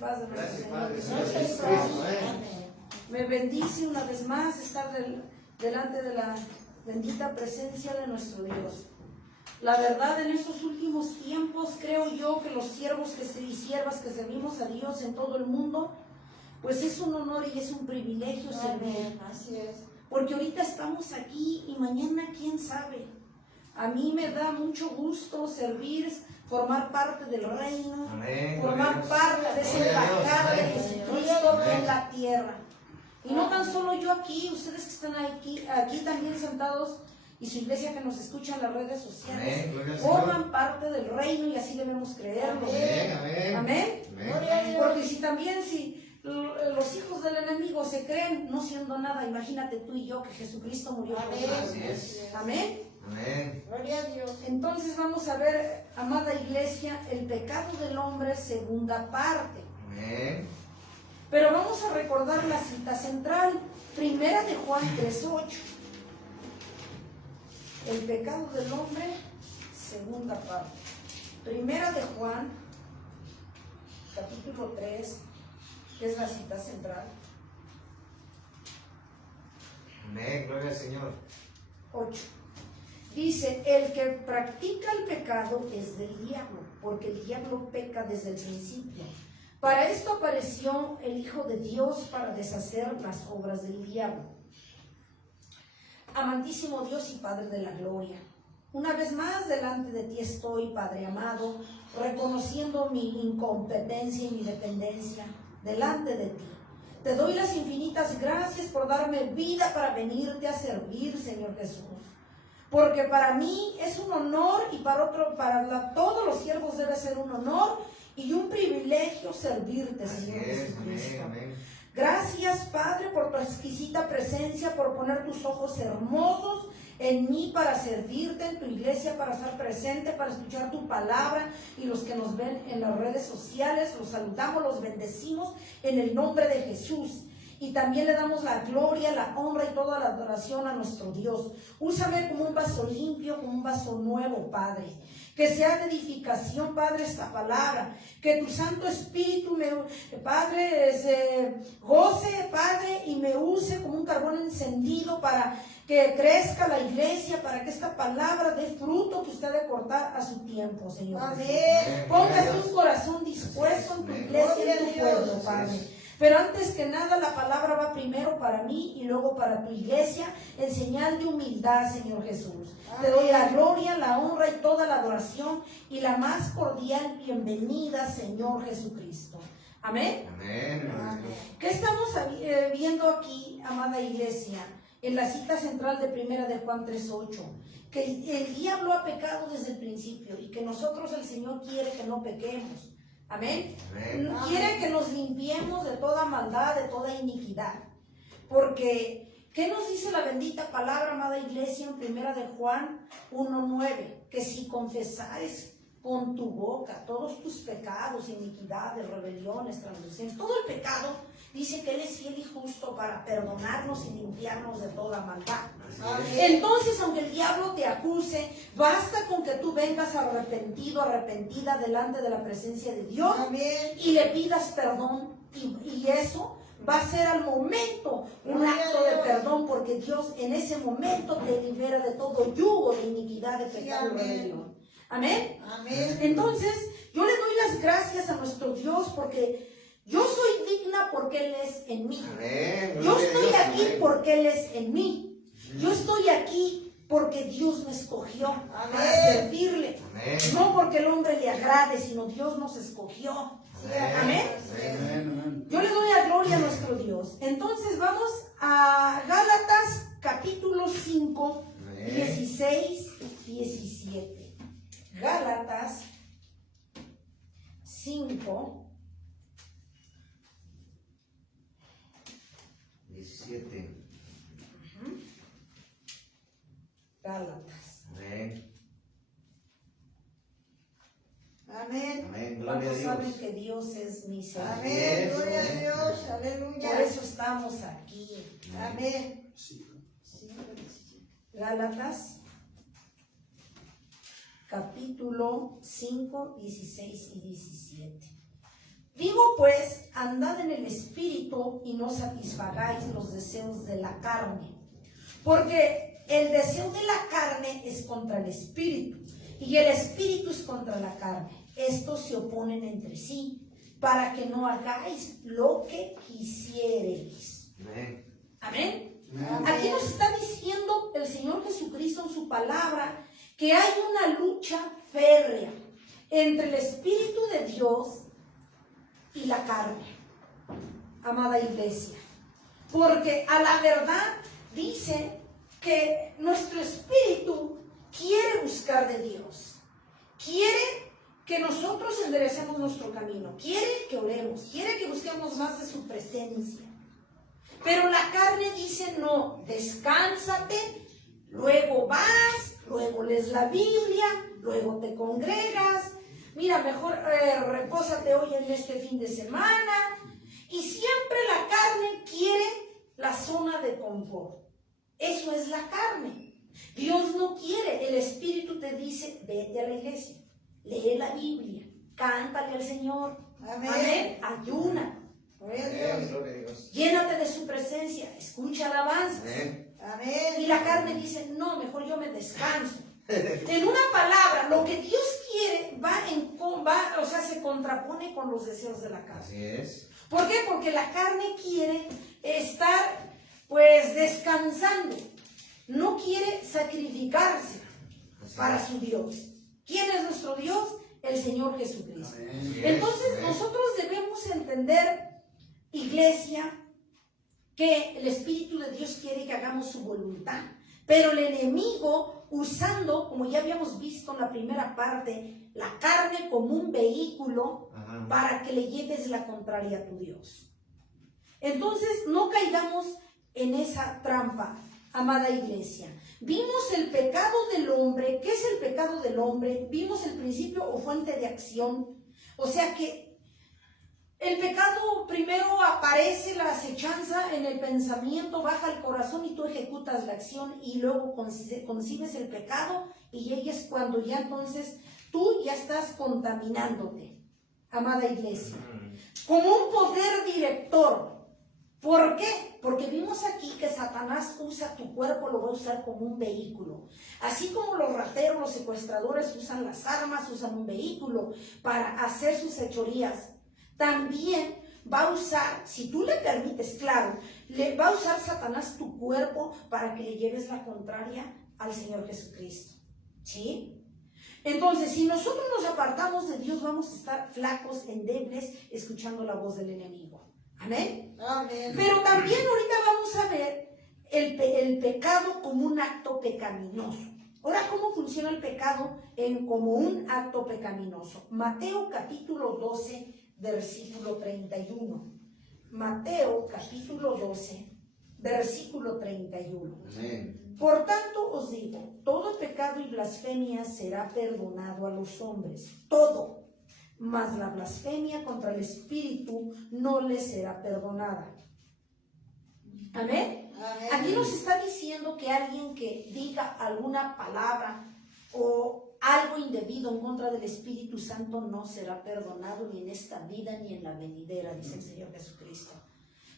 paz de nuestro Gracias, Señor Padre. Jesucristo. Me bendice una vez más estar delante de la bendita presencia de nuestro Dios. La verdad, en estos últimos tiempos creo yo que los siervos y siervas que servimos a Dios en todo el mundo, pues es un honor y es un privilegio servir. Así es. Porque ahorita estamos aquí y mañana quién sabe. A mí me da mucho gusto servir, formar parte del reino, Amén. formar parte de esa embajada de Jesucristo en la tierra. Y no tan solo yo aquí, ustedes que están aquí también sentados y su iglesia que nos escucha en las redes sociales, forman parte del reino y así debemos creerlo. Amén. Porque si los hijos del enemigo se creen no siendo nada, imagínate tú y yo que Jesucristo murió por nosotros. Amén. Amén. Gloria a Dios. Entonces vamos a ver, amada iglesia, el pecado del hombre, segunda parte. Amén. Pero vamos a recordar la cita central, primera de Juan 3:8. El pecado del hombre, segunda parte. Primera de Juan, capítulo 3, que es la cita central. Amén. Gloria al Señor. 8. Dice, el que practica el pecado es del diablo, porque el diablo peca desde el principio. Para esto apareció el Hijo de Dios para deshacer las obras del diablo. Amantísimo Dios y Padre de la gloria, una vez más delante de ti estoy, Padre amado, reconociendo mi incompetencia y mi dependencia delante de ti. Te doy las infinitas gracias por darme vida para venirte a servir, Señor Jesús. Porque para mí es un honor y para todos los siervos debe ser un honor y un privilegio servirte, Señor Jesucristo. Amén. Gracias, Padre, por tu exquisita presencia, por poner tus ojos hermosos en mí para servirte, en tu iglesia, para estar presente, para escuchar tu palabra. Y los que nos ven en las redes sociales, los saludamos, los bendecimos en el nombre de Jesús. Y también le damos la gloria, la honra y toda la adoración a nuestro Dios. Úsame como un vaso limpio, como un vaso nuevo, Padre. Que sea de edificación, Padre, esta palabra. Que tu Santo Espíritu, Padre, se goce, Padre, y me use como un carbón encendido para que crezca la iglesia, para que esta palabra dé fruto que usted debe cortar a su tiempo, Señor. Amén. Ponga un corazón dispuesto en tu iglesia y en tu pueblo, Padre. Pero antes que nada, la palabra va primero para mí y luego para tu iglesia, en señal de humildad, Señor Jesús. Te doy la gloria, la honra y toda la adoración y la más cordial bienvenida, Señor Jesucristo. Amén. Amén. ¿Qué estamos viendo aquí, amada iglesia? En la cita central de primera de Juan 3:8. Que el diablo ha pecado desde el principio y que nosotros, el Señor, quiere que no pequemos. Amén. Amén. Quiere que nos limpiemos de toda maldad, de toda iniquidad. Porque, ¿qué nos dice la bendita palabra, amada iglesia, en primera de Juan 1:9? Que si confesares con tu boca todos tus pecados, iniquidades, rebeliones, transgresiones, todo el pecado, dice que Él es fiel y justo para perdonarnos y limpiarnos de toda maldad. Entonces, aunque el diablo te acuse, basta con que tú vengas arrepentido, arrepentida delante de la presencia de Dios. Amén. Y le pidas perdón, y eso va a ser al momento un acto de perdón, porque Dios en ese momento te libera de todo yugo de iniquidad, de pecado y rebelión. Amén. Amén. Entonces, yo le doy las gracias a nuestro Dios porque yo soy digna porque Él es en mí. Amén. Yo estoy aquí Amén. porque Él es en mí. Yo estoy aquí porque Dios me escogió para Amén. servirle. Amén. No porque el hombre le agrade, sino Dios nos escogió. Amén. Amén. Yo le doy la gloria a nuestro Dios. Entonces vamos a Gálatas capítulo 5, Amén. 16, 17. Gálatas 5, 17. Gálatas. Amén. Amén. Amén. Gloria a ¿Cuántos saben Dios. que Dios es misericordioso? Amén. Gloria a Dios. Por Aleluya. eso estamos aquí. Amén. Gálatas capítulo 5, 16 y 17. Digo pues, andad en el espíritu y no satisfagáis los deseos de la carne. Porque el deseo de la carne es contra el espíritu y el espíritu es contra la carne. Estos se oponen entre sí para que no hagáis lo que quisiereis. Amén. Amén. Amén. Aquí nos está diciendo el Señor Jesucristo en su palabra que hay una lucha férrea entre el Espíritu de Dios y la carne, amada iglesia. Porque a la verdad dice que nuestro espíritu quiere buscar de Dios, quiere que nosotros enderecemos nuestro camino, quiere que oremos, quiere que busquemos más de su presencia. Pero la carne dice no, descánsate, luego vas, luego lees la Biblia, luego te congregas, mira, mejor repósate hoy en este fin de semana. Y siempre la carne quiere la zona de confort. Eso es la carne. Dios no quiere, el Espíritu te dice, vete a la iglesia, lee la Biblia, cántale al Señor, Amén. amén, ayuna, Gloria a Amén. Dios. Gloria a Dios. llénate de su presencia, escucha alabanza. Amén. Amén. Y la carne dice, no, mejor yo me descanso. En una palabra, lo que Dios quiere se contrapone con los deseos de la carne. Así es. ¿Por qué? Porque la carne quiere estar pues descansando, no quiere sacrificarse Así para es. su Dios. ¿Quién es nuestro Dios? El Señor Jesucristo. Así es. Entonces Amén. nosotros debemos entender, iglesia, que el Espíritu de Dios quiere que hagamos su voluntad, pero el enemigo usando, como ya habíamos visto en la primera parte, la carne como un vehículo Ajá. para que le lleves la contraria a tu Dios. Entonces no caigamos en esa trampa, amada iglesia. Vimos el pecado del hombre. ¿Qué es el pecado del hombre? Vimos el principio o fuente de acción. O sea que el pecado primero aparece, la acechanza en el pensamiento, baja al corazón y tú ejecutas la acción y luego concibes el pecado y ahí es cuando ya entonces tú ya estás contaminándote, amada iglesia, como un poder director. ¿Por qué? Porque vimos aquí que Satanás usa tu cuerpo, lo va a usar como un vehículo. Así como los rateros, los secuestradores usan las armas, usan un vehículo para hacer sus hechorías. También va a usar, si tú le permites, claro, le va a usar Satanás tu cuerpo para que le lleves la contraria al Señor Jesucristo. ¿Sí? Entonces, si nosotros nos apartamos de Dios, vamos a estar flacos, endebles, escuchando la voz del enemigo. Amén. Amén. Pero también ahorita vamos a ver el pecado como un acto pecaminoso. Ahora, ¿cómo funciona el pecado como un acto pecaminoso? Mateo capítulo 12, versículo 31. Mateo capítulo 12, versículo 31. Amén. Por tanto os digo, todo pecado y blasfemia será perdonado a los hombres, todo. Mas la blasfemia contra el Espíritu no le será perdonada. Amén. Amén. Aquí nos está diciendo que alguien que diga alguna palabra o algo indebido en contra del Espíritu Santo no será perdonado ni en esta vida ni en la venidera, dice el Señor Jesucristo.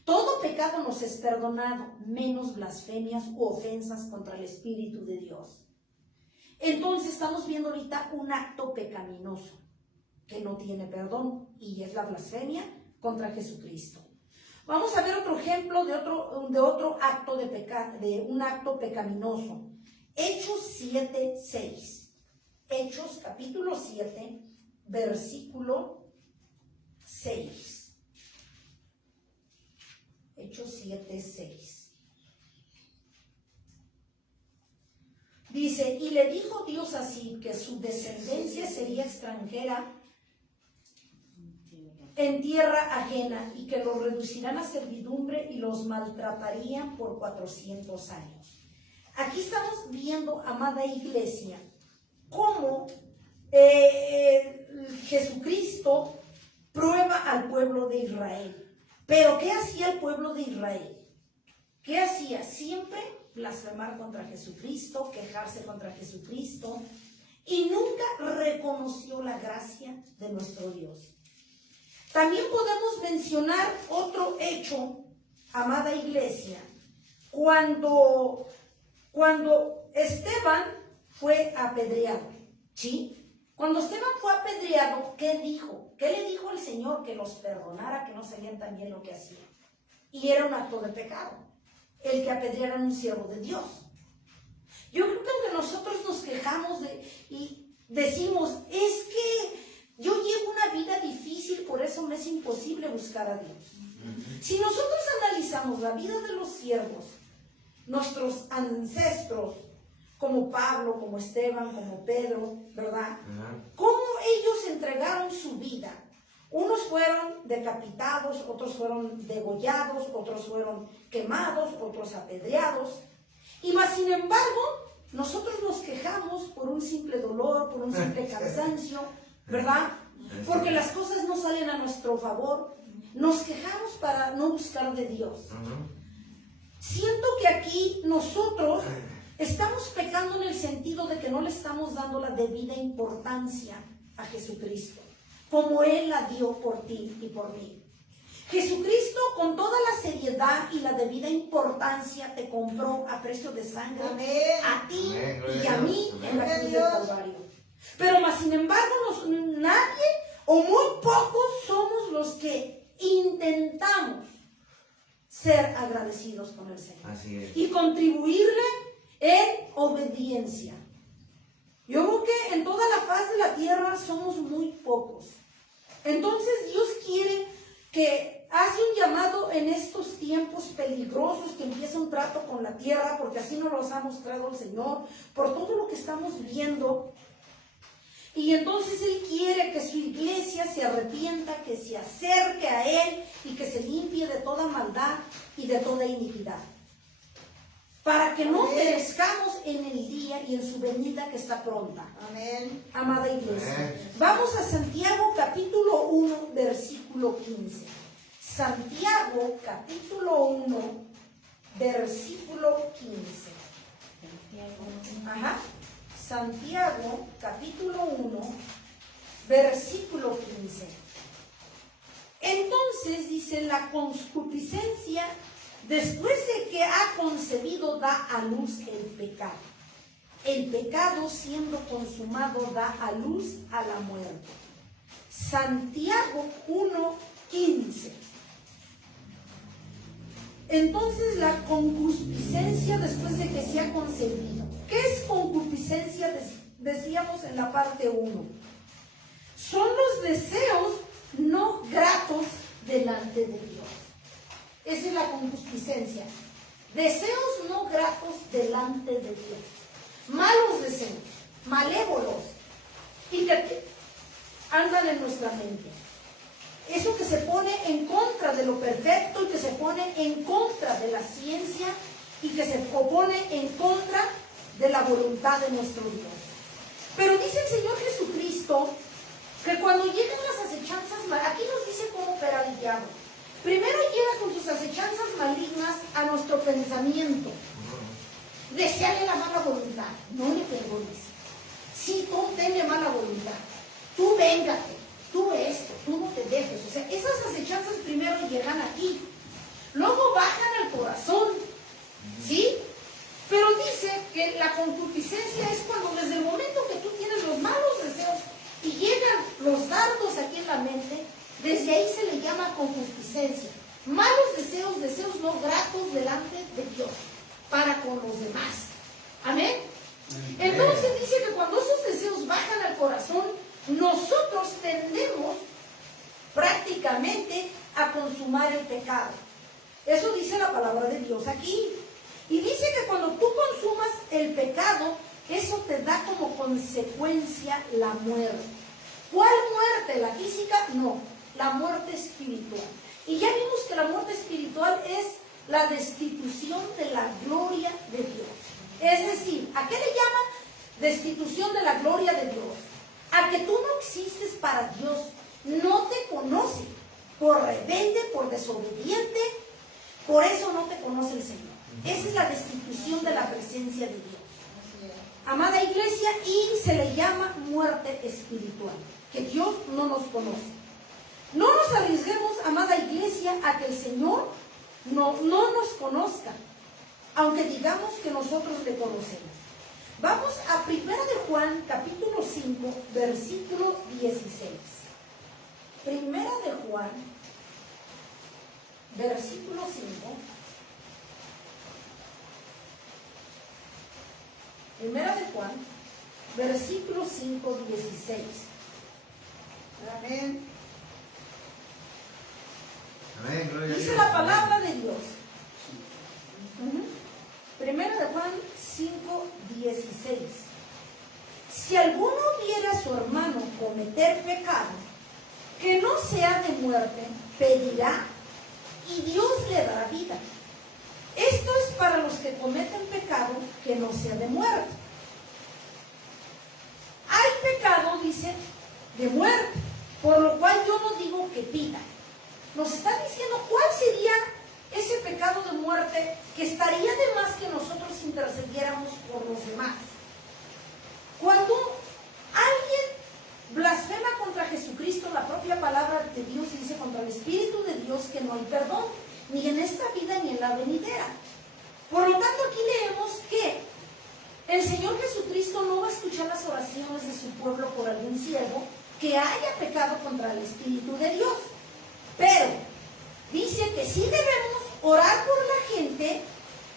Todo pecado nos es perdonado, menos blasfemias u ofensas contra el Espíritu de Dios. Entonces estamos viendo ahorita un acto pecaminoso que no tiene perdón, y es la blasfemia contra Jesucristo. Vamos a ver otro ejemplo de otro acto de pecado, de un acto pecaminoso. Hechos 7:6. Hechos capítulo 7, versículo 6. Hechos 7:6. Dice, y le dijo Dios así, que su descendencia sería extranjera en tierra ajena y que los reducirán a servidumbre y los maltratarían por 400 años. Aquí estamos viendo, amada iglesia, cómo Jesucristo prueba al pueblo de Israel. Pero ¿qué hacía el pueblo de Israel? ¿Qué hacía? Siempre blasfemar contra Jesucristo, quejarse contra Jesucristo y nunca reconoció la gracia de nuestro Dios. También podemos mencionar otro hecho, amada iglesia, cuando Esteban fue apedreado, ¿sí? Cuando Esteban fue apedreado, ¿qué dijo? ¿Qué le dijo el Señor? Que los perdonara, que no sabían tan bien lo que hacían. Y era un acto de pecado, el que apedrearan a un siervo de Dios. Yo creo que aunque nosotros nos quejamos y decimos, es que yo llevo una vida difícil, por eso me es imposible buscar a Dios. Si nosotros analizamos la vida de los siervos, nuestros ancestros, como Pablo, como Esteban, como Pedro, ¿verdad? Cómo ellos entregaron su vida. Unos fueron decapitados, otros fueron degollados, otros fueron quemados, otros apedreados. Y más sin embargo, nosotros nos quejamos por un simple dolor, por un simple cansancio, ¿verdad? Porque las cosas no salen a nuestro favor. Nos quejamos para no buscar de Dios. Siento que aquí nosotros estamos pecando en el sentido de que no le estamos dando la debida importancia a Jesucristo, como Él la dio por ti y por mí. Jesucristo, con toda la seriedad y la debida importancia, te compró a precio de sangre. Amén. A ti Amén. y a mí Amén. en la cruz del Calvario. Pero más sin embargo, nadie o muy pocos somos los que intentamos ser agradecidos con el Señor. Así es. Y contribuirle en obediencia. Yo creo que en toda la faz de la tierra somos muy pocos. Entonces Dios quiere que hace un llamado en estos tiempos peligrosos, que empieza un trato con la tierra, porque así nos los ha mostrado el Señor, por todo lo que estamos viendo. Y entonces Él quiere que su iglesia se arrepienta, que se acerque a Él y que se limpie de toda maldad y de toda iniquidad, para que no perezcamos en el día y en su venida que está pronta. Amén. Amada iglesia, Amén. vamos a Santiago capítulo 1, versículo 15. Santiago capítulo 1, versículo 15. Ajá. Santiago capítulo 1, versículo 15. Entonces dice, la concupiscencia, después de que ha concebido, da a luz el pecado. El pecado, siendo consumado, da a luz a la muerte. Santiago 1:15. Entonces la concupiscencia después de que se ha concebido. ¿Qué es concupiscencia? Decíamos en la parte 1. Son los deseos no gratos delante de Dios. Esa es la concupiscencia. Deseos no gratos delante de Dios. Malos deseos, malévolos, y que andan en nuestra mente. Eso que se pone en contra de lo perfecto y que se pone en contra de la ciencia y que se opone en contra de la voluntad de nuestro Dios. Pero dice el Señor Jesucristo que cuando llegan las acechanzas, aquí nos dice cómo opera el diablo. Primero llega con sus acechanzas malignas a nuestro pensamiento. Desearle la mala voluntad. No le perdones. Sí, tú tenle mala voluntad. Tú véngate. Tú esto. Tú no te dejes. O sea, esas acechanzas primero llegan aquí. Luego bajan al corazón. ¿Sí? Pero dice que la concupiscencia es cuando desde el momento que tú tienes los malos deseos y llegan los dardos aquí en la mente, desde ahí se le llama concupiscencia. Malos deseos, deseos no gratos delante de Dios, para con los demás. Amén. Entonces dice que cuando esos deseos bajan al corazón, nosotros tendemos prácticamente a consumar el pecado. Eso dice la palabra de Dios aquí. Y dice que cuando tú consumas el pecado, eso te da como consecuencia la muerte. ¿Cuál muerte? ¿La física? No, la muerte espiritual. Y ya vimos que la muerte espiritual es la destitución de la gloria de Dios. Es decir, ¿a qué le llama destitución de la gloria de Dios? A que tú no existes para Dios, no te conoce, por rebelde, por desobediente, por eso no te conoce el Señor. Esa es la destitución de la presencia de Dios. Amada iglesia, y se le llama muerte espiritual, que Dios no nos conoce. No nos arriesguemos, amada iglesia, a que el Señor no nos conozca, aunque digamos que nosotros le conocemos. Vamos a 1 de Juan, capítulo 5, versículo 16. 1 de Juan, versículo 5. 1 de Juan, versículo 5, 16. Amén. Amén, gloria a Dice Dios. la palabra de Dios. Primero de Juan 5, 16. Si alguno viera a su hermano cometer pecado que no sea de muerte, pedirá y Dios le dará vida. Esto es para los que cometen pecado que no sea de muerte. Hay pecado, dice, de muerte, por lo cual yo no digo que pida. Nos está diciendo cuál sería ese pecado de muerte que estaría de más que nosotros intercediéramos por los demás. Cuando alguien blasfema contra Jesucristo, la propia palabra de Dios dice contra el Espíritu de Dios que no hay perdón, ni en esta vida ni en la venidera. Por lo tanto, aquí leemos que el Señor Jesucristo no va a escuchar las oraciones de su pueblo por algún siervo que haya pecado contra el Espíritu de Dios. Pero dice que sí debemos orar por la gente,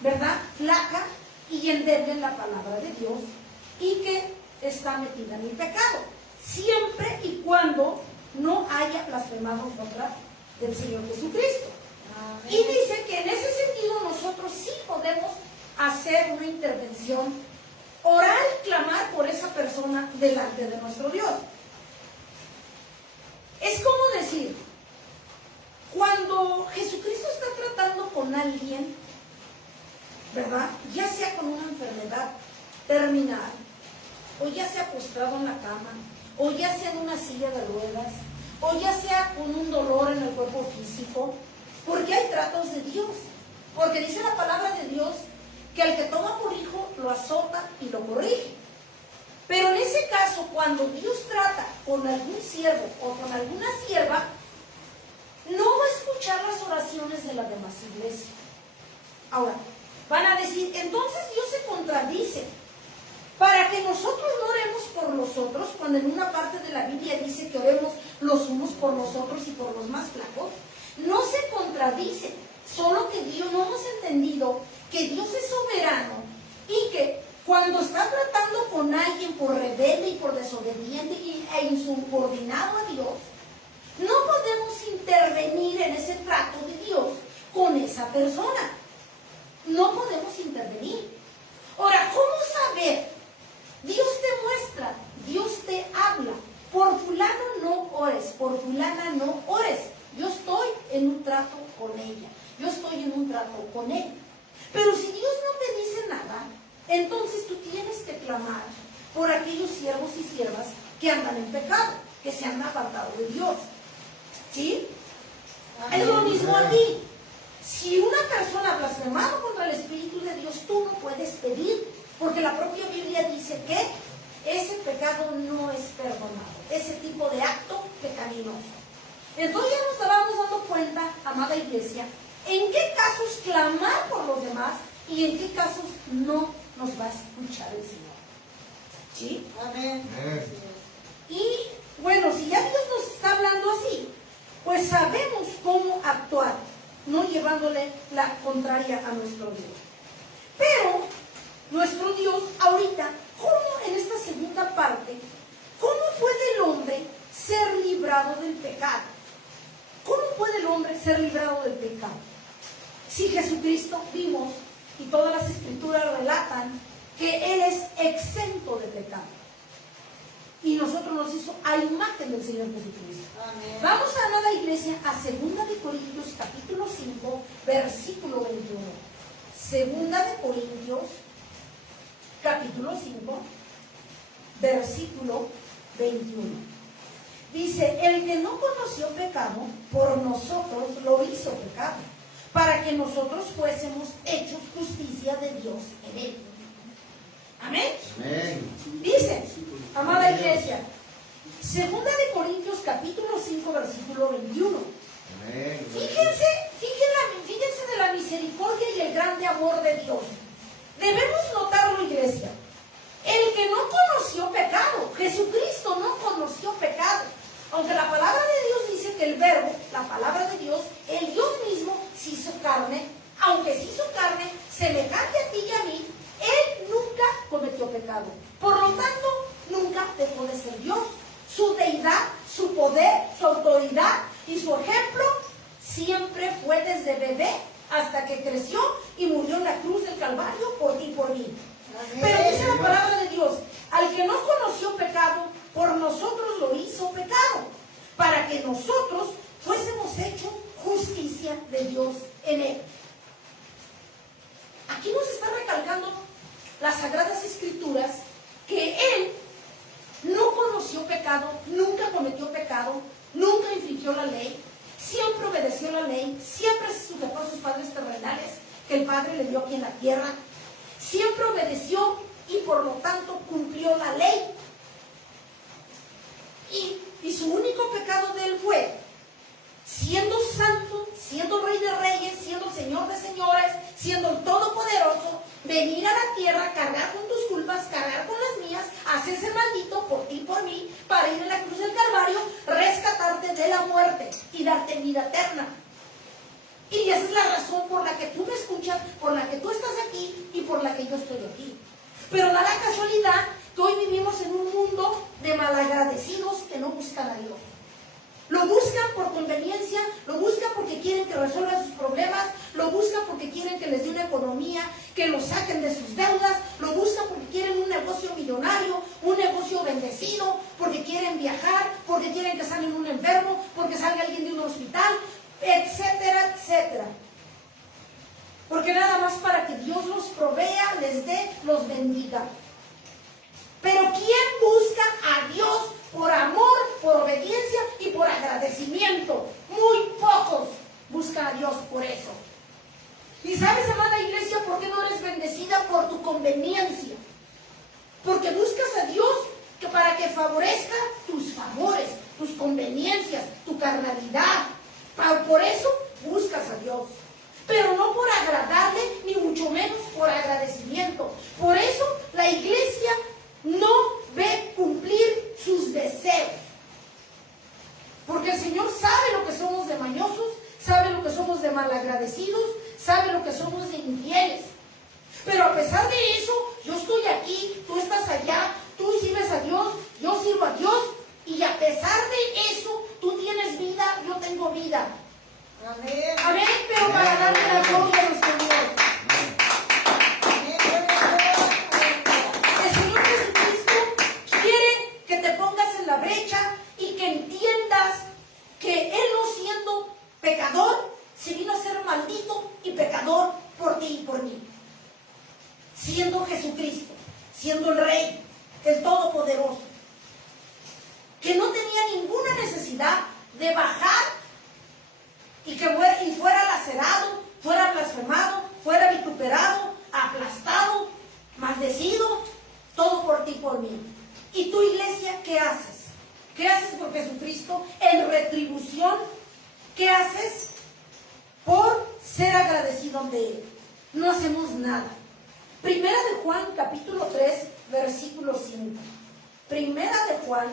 ¿verdad?, flaca y endeble en la palabra de Dios y que está metida en el pecado, siempre y cuando no haya blasfemado en contra del Señor Jesucristo. Amén. Y dice que en ese sentido nosotros sí podemos hacer una intervención, orar y clamar por esa persona delante de nuestro Dios. Es como decir, cuando Jesucristo está tratando con alguien, ¿verdad?, ya sea con una enfermedad terminal, o ya sea postrado en la cama, o ya sea en una silla de ruedas, o ya sea con un dolor en el cuerpo físico, porque hay tratos de Dios. Porque dice la palabra de Dios que al que toma por hijo lo azota y lo corrige. Pero en ese caso, cuando Dios trata con algún siervo o con alguna sierva, no va a escuchar las oraciones de la demás iglesia. Ahora, van a decir, entonces Dios se contradice. Para que nosotros no oremos por los otros, cuando en una parte de la Biblia dice que oremos los unos por los otros y por los más flacos, no se contradice, solo que Dios no hemos entendido que Dios es soberano y que cuando está tratando con alguien por rebelde y por desobediente e insubordinado a Dios, no podemos intervenir en ese trato de Dios con esa persona. No podemos intervenir. Ahora, ¿cómo saber? Dios te muestra, Dios te habla. Por fulano no ores, por fulana no ores. Yo estoy en un trato con ella, yo estoy en un trato con él. Pero si Dios no te dice nada, entonces tú tienes que clamar por aquellos siervos y siervas que andan en pecado, que se han apartado de Dios. ¿Sí? Es lo mismo aquí. Si una persona ha blasfemado contra el Espíritu de Dios, tú no puedes pedir, porque la propia Biblia dice que ese pecado no es perdonado, ese tipo de acto pecaminoso. Entonces ya nos estábamos dando cuenta, amada iglesia, en qué casos clamar por los demás y en qué casos no nos va a escuchar el Señor. ¿Sí? Amén. Y bueno, si ya Dios nos está hablando así, pues sabemos cómo actuar, no llevándole la contraria a nuestro Dios. Pero nuestro Dios ahorita, ¿cómo en esta segunda parte, cómo puede el hombre ser librado del pecado? ¿Cómo puede el hombre ser librado del pecado? Si Jesucristo, vimos, y todas las escrituras relatan, que Él es exento de pecado. Y nosotros nos hizo a imagen del Señor Jesucristo. Amén. Vamos, amada iglesia, a 2 de Corintios, capítulo 5, versículo 21. 2 de Corintios, capítulo 5, versículo 21. Dice, el que no conoció pecado, por nosotros lo hizo pecado, para que nosotros fuésemos hechos justicia de Dios en él. Amén. Amén. Dice, amada iglesia, Segunda de Corintios capítulo 5 versículo 21. Amén. Fíjense de la misericordia y el grande amor de Dios. Debemos notarlo, iglesia. El que no conoció pecado, Jesucristo no conoció pecado. Aunque la palabra de Dios dice que el verbo, la palabra de Dios, el Dios mismo se hizo carne, aunque se hizo carne, semejante a ti y a mí, Él nunca cometió pecado. Por lo tanto, nunca dejó de ser Dios. Su deidad, su poder, su autoridad y su ejemplo siempre fue desde bebé hasta que creció y murió en la cruz del Calvario por ti y por mí. Pero dice la palabra de Dios, al que no conoció pecado, por nosotros lo hizo pecado, para que nosotros fuésemos hechos justicia de Dios en él. Aquí nos está recalcando las Sagradas Escrituras que él no conoció pecado, nunca cometió pecado, nunca infringió la ley, siempre obedeció la ley, siempre se sujetó a sus padres terrenales que el Padre le dio aquí en la tierra, siempre obedeció y por lo tanto cumplió la ley. Y su único pecado de él fue, siendo santo, siendo Rey de Reyes, siendo Señor de Señores, siendo el Todopoderoso, venir a la tierra, cargar con tus culpas, cargar con las mías, hacerse maldito por ti y por mí, para ir a la cruz del Calvario, rescatarte de la muerte y darte vida eterna. Y esa es la razón por la que tú me escuchas, por la que tú estás aquí y por la que yo estoy aquí. Pero da la casualidad que hoy vivimos en un mundo de malagradecidos que no buscan a Dios. Lo buscan por conveniencia, lo buscan porque quieren que resuelvan sus problemas, lo buscan porque quieren que les dé una economía, que los saquen de sus deudas, lo buscan porque quieren un negocio millonario, un negocio bendecido, porque quieren viajar, porque quieren que salga un enfermo, porque salga alguien de un hospital, etcétera, etcétera. Porque nada más para que Dios los provea, les dé, los bendiga. Pero ¿quién busca a Dios por amor, por obediencia y por agradecimiento? Muy pocos buscan a Dios por eso. ¿Y sabes, amada iglesia, por qué no eres bendecida? Por tu conveniencia. Porque buscas a Dios que para que favorezca tus favores, tus conveniencias, tu carnalidad. Por eso buscas a Dios. Pero no por agradarle, ni mucho menos por agradecimiento. Por eso la iglesia no ve cumplir sus deseos. Porque el Señor sabe lo que somos de mañosos, sabe lo que somos de malagradecidos, sabe lo que somos de infieles. Pero a pesar de eso, yo estoy aquí, tú estás allá, tú sirves a Dios, yo sirvo a Dios, y a pesar de eso, tú tienes vida, yo tengo vida. Amén. Amén, pero para darle la gloria a nuestro Dios. El Señor Jesucristo quiere que te pongas en la brecha y que entiendas que Él, no siendo pecador, se vino a ser maldito y pecador por ti y por mí. Siendo Jesucristo, siendo el Rey, el Todopoderoso, que no tenía ninguna necesidad de bajar y fuera lacerado, fuera blasfemado, fuera vituperado, aplastado, maldecido, todo por ti y por mí. ¿Y tu iglesia qué haces? ¿Qué haces por Jesucristo en retribución? ¿Qué haces por ser agradecido ante Él? No hacemos nada. Primera de Juan, capítulo 3, versículo 5. Primera de Juan,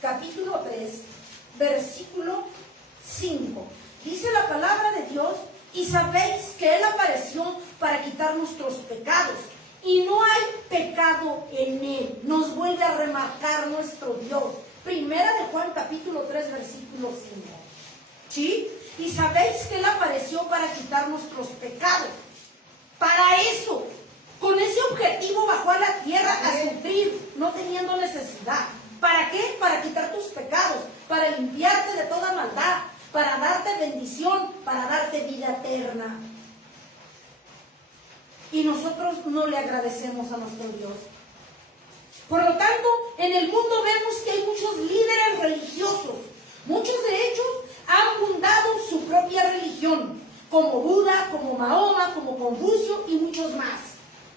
capítulo 3, versículo 5. Dice la palabra de Dios, y sabéis que Él apareció para quitar nuestros pecados, y no hay pecado en Él. Nos vuelve a remarcar nuestro Dios. Primera de Juan, capítulo 3, versículo 5. ¿Sí? Y sabéis que Él apareció para quitar nuestros pecados. Para eso, con ese objetivo bajó a la tierra a sufrir, no teniendo necesidad. ¿Para qué? Para quitar tus pecados, para limpiarte de toda maldad, para darte bendición, para darte vida eterna. Y nosotros no le agradecemos a nuestro Dios. Por lo tanto, en el mundo vemos que hay muchos líderes religiosos. Muchos de ellos han fundado su propia religión, como Buda, como Mahoma, como Confucio y muchos más.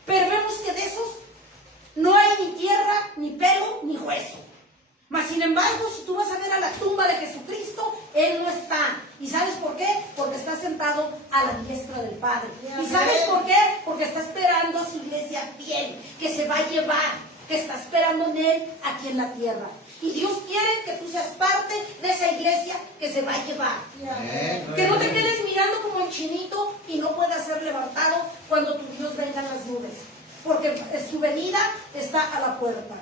Pero vemos que de esos no hay ni tierra, ni pelo, ni hueso. Mas sin embargo, vas a ver a la tumba de Jesucristo, Él no está. ¿Y sabes por qué? Porque está sentado a la diestra del Padre. ¿Y sabes por qué? Porque está esperando a su iglesia fiel, que se va a llevar, que está esperando en Él aquí en la tierra. Y Dios quiere que tú seas parte de esa iglesia que se va a llevar. Que no te quedes mirando como un chinito y no puedas ser levantado cuando tu Dios venga en las nubes. Porque su venida está a la puerta.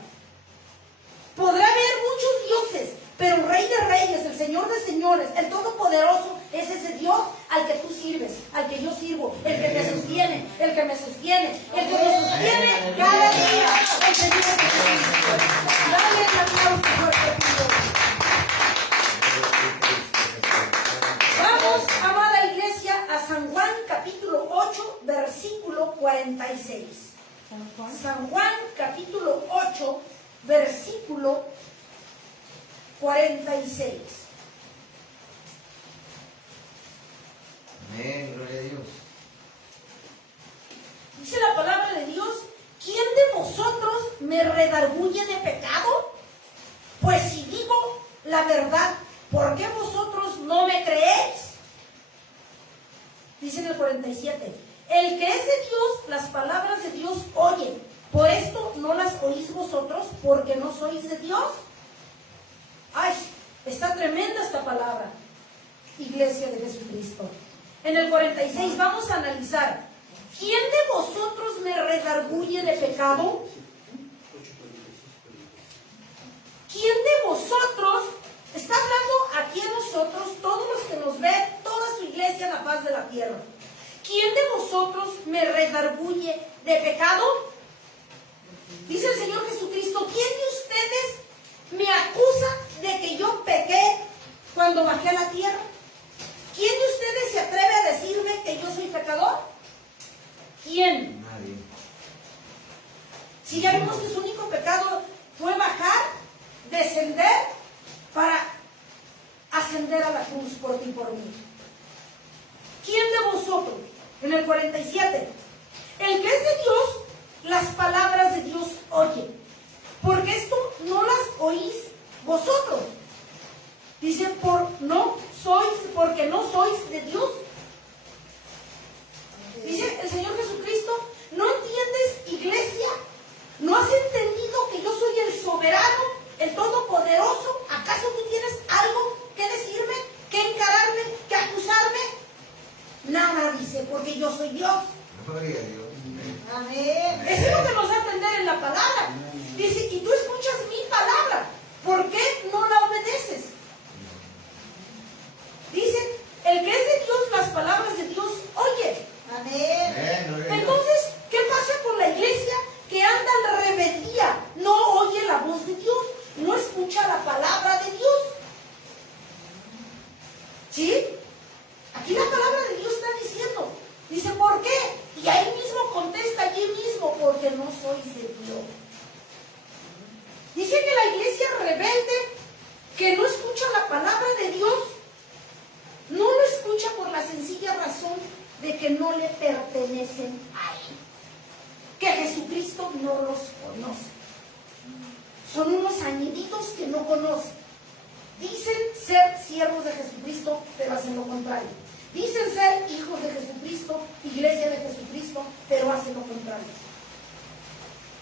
Podrá haber muchos dioses, pero el Rey de Reyes, el Señor de Señores, el Todopoderoso, es ese Dios al que tú sirves, al que yo sirvo, el que te sostiene, el que me sostiene, el que me sostiene cada día. El Señor Jesucristo. Dale el aplauso fuerte, Dios. Vamos, amada iglesia, a San Juan capítulo 8, versículo 46. San Juan capítulo 8, versículo 46. Amén, gloria a Dios. Dice la palabra de Dios: ¿quién de vosotros me redarguye de pecado? Pues si digo la verdad, ¿por qué vosotros no me creéis? Dice en el 47: el que es de Dios, las palabras de Dios oye. Por esto no las oís vosotros, porque no sois de Dios. Ay, está tremenda esta palabra, iglesia de Jesucristo. En el 46 vamos a analizar: ¿quién de vosotros me redarguye de pecado? ¿Quién de vosotros? Está hablando aquí a nosotros, todos los que nos ven, toda su iglesia en la faz de la tierra. ¿Quién de vosotros me redarguye de pecado? Dice el Señor Jesucristo: ¿quién de ustedes me acusa de que yo pequé cuando bajé a la tierra? ¿Quién de ustedes se atreve a decirme que yo soy pecador? ¿Quién? Nadie. Si ya vimos que su único pecado fue bajar, descender para ascender a la cruz por ti y por mí. ¿Quién de vosotros? En el 47, el que es de Dios, las palabras de Dios oye, porque esto no las oís vosotros. Dice, porque no sois de Dios. Dice el Señor Jesucristo: ¿no entiendes, iglesia? ¿No has entendido que yo soy el soberano, el todopoderoso? ¿Acaso tú tienes algo que decirme, que encararme, que acusarme? Nada, dice, porque yo soy Dios. Gloria a Dios. Amén. Eso es lo que nos da a entender en la palabra. Dice: y tú escuchas mi palabra, ¿por qué no la obedeces? Dice: el que es de Dios, las palabras de Dios oye. Amén. Amén, gloria a Dios. Entonces, ¿qué pasa con la iglesia que anda en rebeldía? No oye la voz de Dios, no escucha la palabra de Dios. ¿Sí? Aquí la palabra de Dios está diciendo, dice, ¿por qué? Y ahí mismo contesta, allí mismo, porque no sois de Dios. Dice que la iglesia rebelde, que no escucha la palabra de Dios, no lo escucha por la sencilla razón de que no le pertenecen a Él. Que Jesucristo no los conoce. Son unos añiditos que no conocen. Dicen ser siervos de Jesucristo, pero hacen lo contrario. Dicen ser hijos de Jesucristo, iglesia de Jesucristo, pero hacen lo contrario.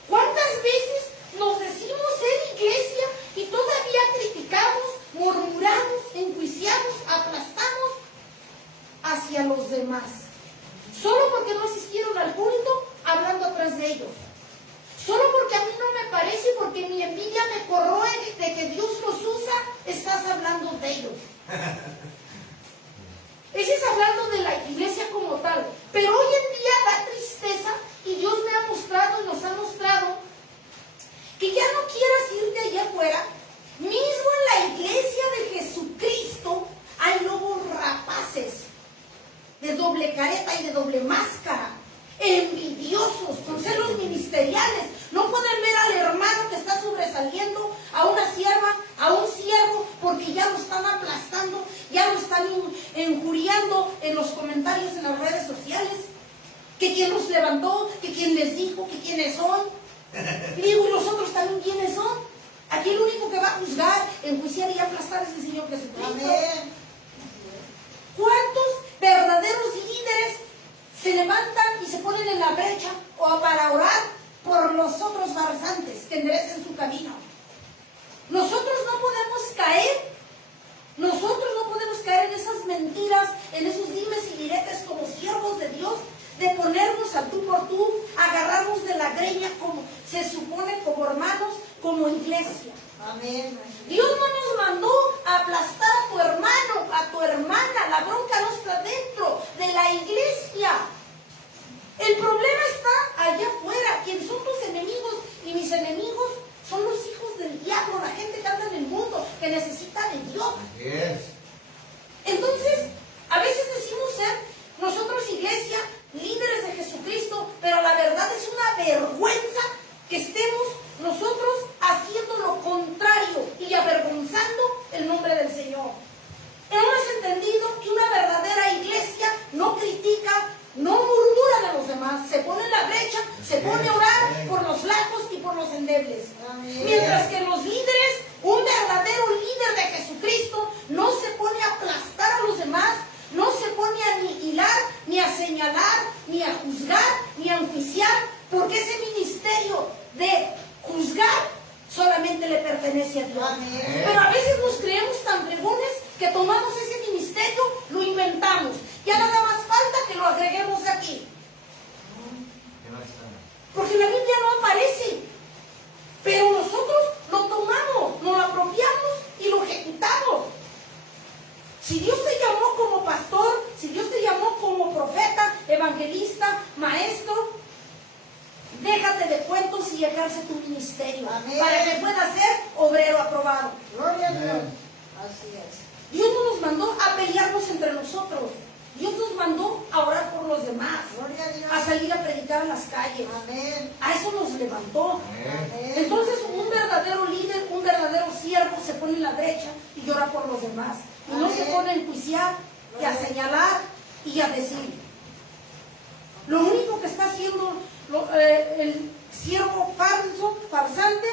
¿Cuántas veces nos decimos ser iglesia y todavía criticamos, murmuramos, enjuiciamos, aplastamos hacia los demás? Solo porque no asistieron al culto, hablando atrás de ellos. Solo porque a mí no me parece, porque mi envidia me corroe de que Dios los usa, estás hablando de ellos. Ese es hablando de la iglesia como tal. Pero hoy en día da tristeza, y Dios me ha mostrado y nos ha mostrado que ya no quieras irte allá afuera. Mismo en la iglesia de Jesucristo hay lobos rapaces, de doble careta y de doble máscara, envidiosos, con celos ministeriales. No pueden ver al hermano que está sobresaliendo, a una sierva, a un siervo, porque ya lo están aplastando, ya lo están injuriando en los comentarios en las redes sociales. Que quién los levantó, que quién les dijo, que quiénes son. Y digo, ¿y los otros también quiénes son? Aquí el único que va a juzgar, enjuiciar y aplastar es el Señor Jesucristo. Amén. ¿Cuántos verdaderos líderes se levantan y se ponen en la brecha o para orar por los otros farsantes que enderecen su camino? Nosotros no podemos caer en esas mentiras, en esos dimes y diretes como siervos de Dios, de ponernos al tú por tú, agarrarnos de la greña como se supone, como hermanos, como iglesia. Amén. Dios no nos mandó a aplastar a tu hermano, a tu hermana. La bronca no está dentro de la iglesia. El problema está allá afuera. ¿Quién son tus enemigos? Y mis enemigos son los hijos del diablo, la gente que anda en el mundo, que necesita de Dios. Yes. Entonces, a veces decimos ser nosotros iglesia, líderes de Jesucristo, pero la verdad es una vergüenza que estemos nosotros haciendo lo contrario y avergonzando el nombre del Señor. Hemos entendido que una verdadera iglesia no critica, no murmura de los demás, se pone en la brecha, se pone a orar por los flacos y por los endebles. Amén. Mientras que los líderes, un verdadero líder de Jesucristo, no se pone a aplastar a los demás, no se pone a aniquilar, ni a señalar, ni a juzgar, ni a enjuiciar, porque ese ministerio de juzgar solamente le pertenece a Dios. Amén. Pero a veces nos creemos tan fregones que tomamos ese ministerio, lo inventamos. Ya nada más falta que lo agreguemos aquí. Que no está. Porque la Biblia no aparece. Pero nosotros lo tomamos, nos lo apropiamos y lo ejecutamos. Si Dios te llamó como pastor, si Dios te llamó como profeta, evangelista, maestro, déjate de cuentos y ejerce tu ministerio. Amén. Para que puedas ser obrero aprobado. Gloria a Dios. Amén. Así es. Dios no nos mandó a pelearnos entre nosotros. Dios nos mandó a orar por los demás, Gloria a Dios. a salir a predicar en las calles. Amén. A eso nos levantó. Amén. Amén. Entonces un verdadero líder, un verdadero siervo se pone en la brecha y llora por los demás. Y no se Amén. pone a enjuiciar y a señalar y a decir. Lo único que está haciendo el siervo farsante,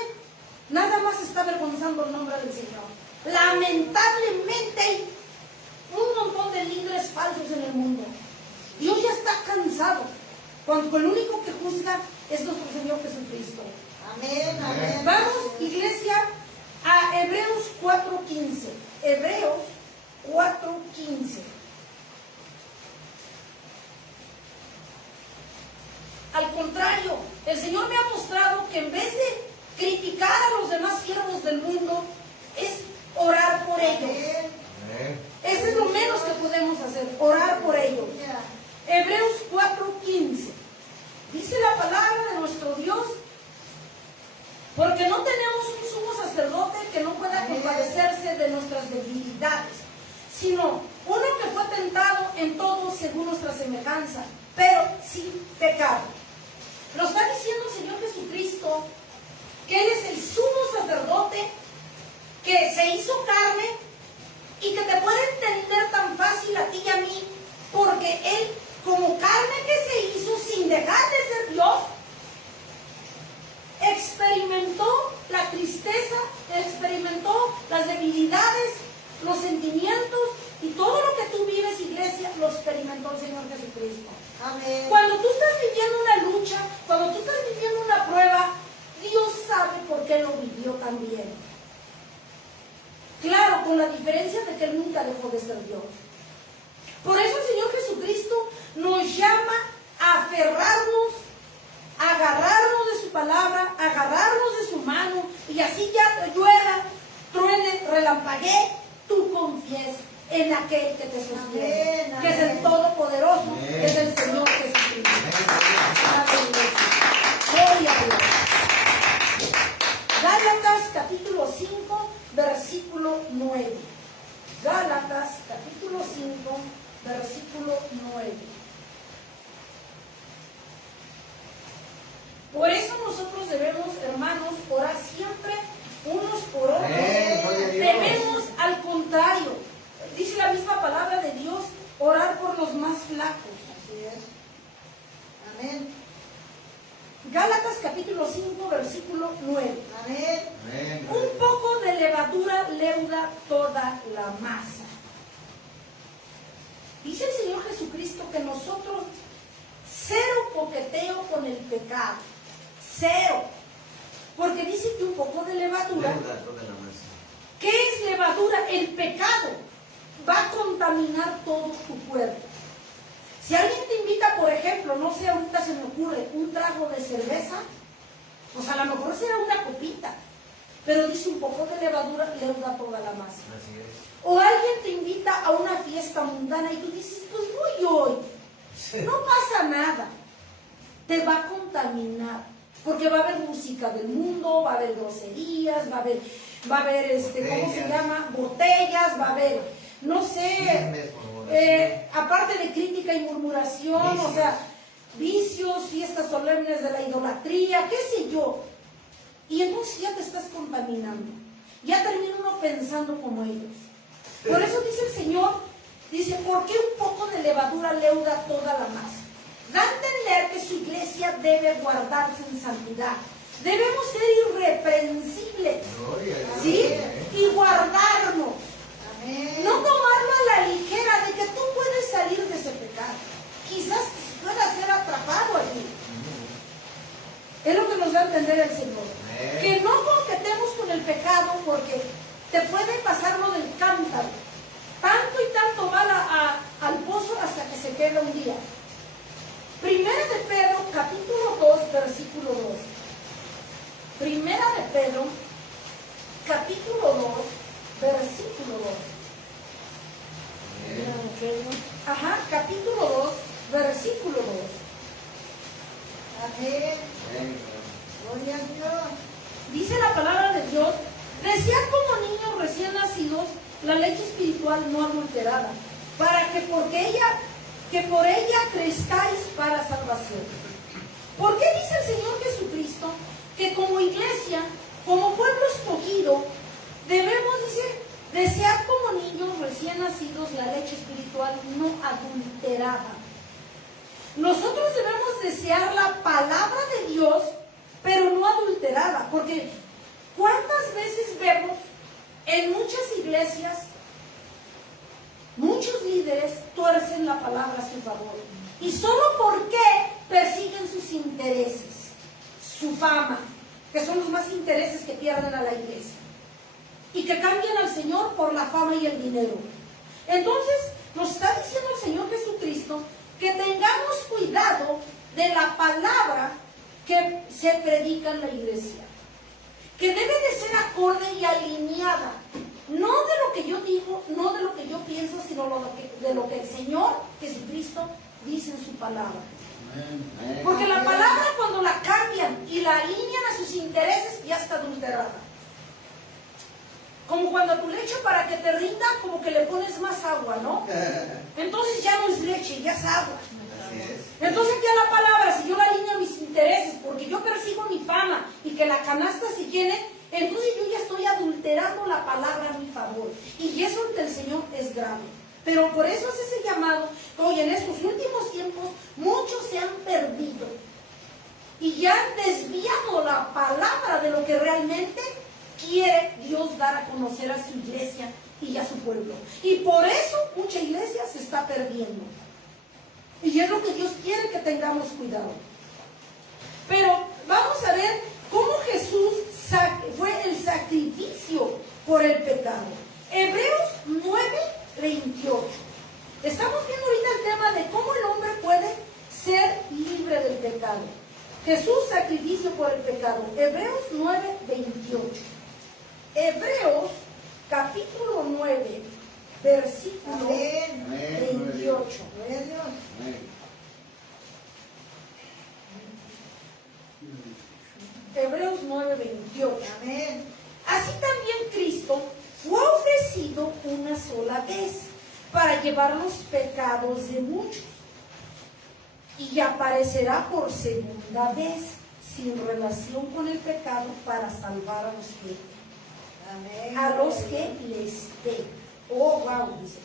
nada más está avergonzando el nombre del Señor. Lamentablemente hay un montón de líderes falsos en el mundo. Dios ya está cansado, cuando el único que juzga es nuestro Señor Jesucristo. Amén. Amén. Vamos, iglesia, a Hebreos 4:15. Hebreos 4:15. Al contrario, el Señor me ha mostrado que en vez de criticar a los demás siervos del mundo, es orar por ellos. Amén. Amén. Eso es lo menos que podemos hacer, orar por ellos. Hebreos 4:15. Dice la palabra de nuestro Dios, porque no tenemos un sumo sacerdote que no pueda compadecerse de nuestras debilidades, sino uno que fue tentado en todo según nuestra semejanza, pero sin pecado. Lo está diciendo el Señor Jesucristo, que Él es el sumo sacerdote que se hizo carne y que te puede entender tan fácil a ti y a mí, porque Él, como carne que se hizo sin dejar de ser Dios, experimentó la tristeza, experimentó las debilidades, los sentimientos y todo lo que tú vives, iglesia, lo experimentó el Señor Jesucristo. Amén. Cuando tú estás viviendo una lucha, cuando tú estás viviendo una prueba, Dios sabe por qué lo vivió también. Claro, con la diferencia de que Él nunca dejó de ser Dios. Por eso el Señor Jesucristo nos llama a aferrarnos, a agarrarnos de su palabra, a agarrarnos de su mano, y así ya llueva, truene, relampaguee, tú confíes en aquel que te sostiene, Amén, que es el amén. Todopoderoso, Amén. que es el Señor Jesucristo. Amén. Gloria a Dios. Gálatas capítulo 5, versículo 9. Gálatas capítulo 5, versículo 9. Por eso nosotros debemos, hermanos, orar siempre unos por otros. Amén, gloria a Dios. Debemos, al contrario, dice la misma palabra de Dios, orar por los más flacos. Así es. Amén. Gálatas capítulo 5, versículo 9. Amén. Amén. Un toda la masa. Dice el Señor Jesucristo que nosotros cero coqueteo con el pecado, cero, porque dice que un poco de levadura. Leuda toda la masa. ¿Qué es levadura? El pecado va a contaminar todo tu cuerpo. Si alguien te invita, por ejemplo, no sé, ahorita se me ocurre, un trago de cerveza, pues a lo mejor será una copita, pero dice un poco de levadura leuda toda la masa. Así es. O alguien te invita a una fiesta mundana y tú dices, pues voy hoy, no pasa nada. Te va a contaminar, porque va a haber música del mundo, va a haber groserías, va a haber ¿cómo se llama? Botellas, va a haber, no sé, Chismes, murmuración. aparte de crítica y murmuración, Vicios. o sea, vicios, fiestas solemnes de la idolatría, qué sé yo. Y entonces ya te estás contaminando. Ya termina uno pensando como ellos. Por eso dice el Señor, dice, ¿por qué un poco de levadura leuda toda la masa? Da a entender que su iglesia debe guardarse en santidad. Debemos ser irreprensibles, Gloria a Dios. ¿sí? Amén. Y guardarnos. Amén. No tomarlo a la ligera de que tú puedes salir de ese pecado. Quizás puedas ser atrapado allí. Es lo que nos da a entender el Señor. Amén. Que no coquetemos con el pecado porque te puede pasar lo del cántaro. Tanto y tanto va al pozo hasta que se queda un día. Primera de Pedro, capítulo 2, versículo 2. Primera de Pedro, capítulo 2, versículo 2. Ajá, capítulo 2, versículo 2. Amén. Amén. Gloria a Dios. Dice la palabra de Dios, desead como niños recién nacidos la leche espiritual no adulterada, para que por ella crezcáis para salvación. ¿Por qué dice el Señor Jesucristo que como iglesia, como pueblo escogido, debemos, dice, desear como niños recién nacidos la leche espiritual no adulterada? Nosotros debemos desear la palabra de Dios, pero no adulterada, porque ¿cuántas veces vemos en muchas iglesias, muchos líderes tuercen la palabra a su favor? Y solo porque persiguen sus intereses, su fama, que son los más intereses que pierden a la iglesia, y que cambian al Señor por la fama y el dinero. Entonces, nos está diciendo el Señor Jesucristo que tengamos cuidado de la palabra que se predica en la iglesia, que debe de ser acorde y alineada, no de lo que yo digo, no de lo que yo pienso, sino de lo que el Señor Jesucristo dice en su palabra. Amén. Porque la palabra, cuando la cambian y la alinean a sus intereses, ya está adulterada. Como cuando a tu leche, para que te rinda, como que le pones más agua, ¿no? Entonces ya no es leche, ya es agua. Así es. Entonces ya la palabra, si yo la alineo a mis intereses, porque yo persigo mi fama y que la canasta se llene, entonces yo ya estoy adulterando la palabra a mi favor. Y eso ante el Señor es grave. Pero por eso es ese llamado, que hoy en estos últimos tiempos muchos se han perdido y ya han desviado la palabra de lo que realmente quiere Dios dar a conocer a su iglesia y a su pueblo. Y por eso mucha iglesia se está perdiendo. Y es lo que Dios quiere que tengamos cuidado. Pero vamos a ver cómo Jesús fue el sacrificio por el pecado. Hebreos 9:28. Estamos viendo ahorita el tema de cómo el hombre puede ser libre del pecado. Jesús, sacrificio por el pecado. Hebreos 9:28. Hebreos capítulo 9, versículo Amén. 28. Gloria a Dios. Hebreos 9:28. Amén. Así también Cristo fue ofrecido una sola vez para llevar los pecados de muchos, y aparecerá por segunda vez sin relación con el pecado para salvar a Amén. los que les dé. Oh, wow, dice.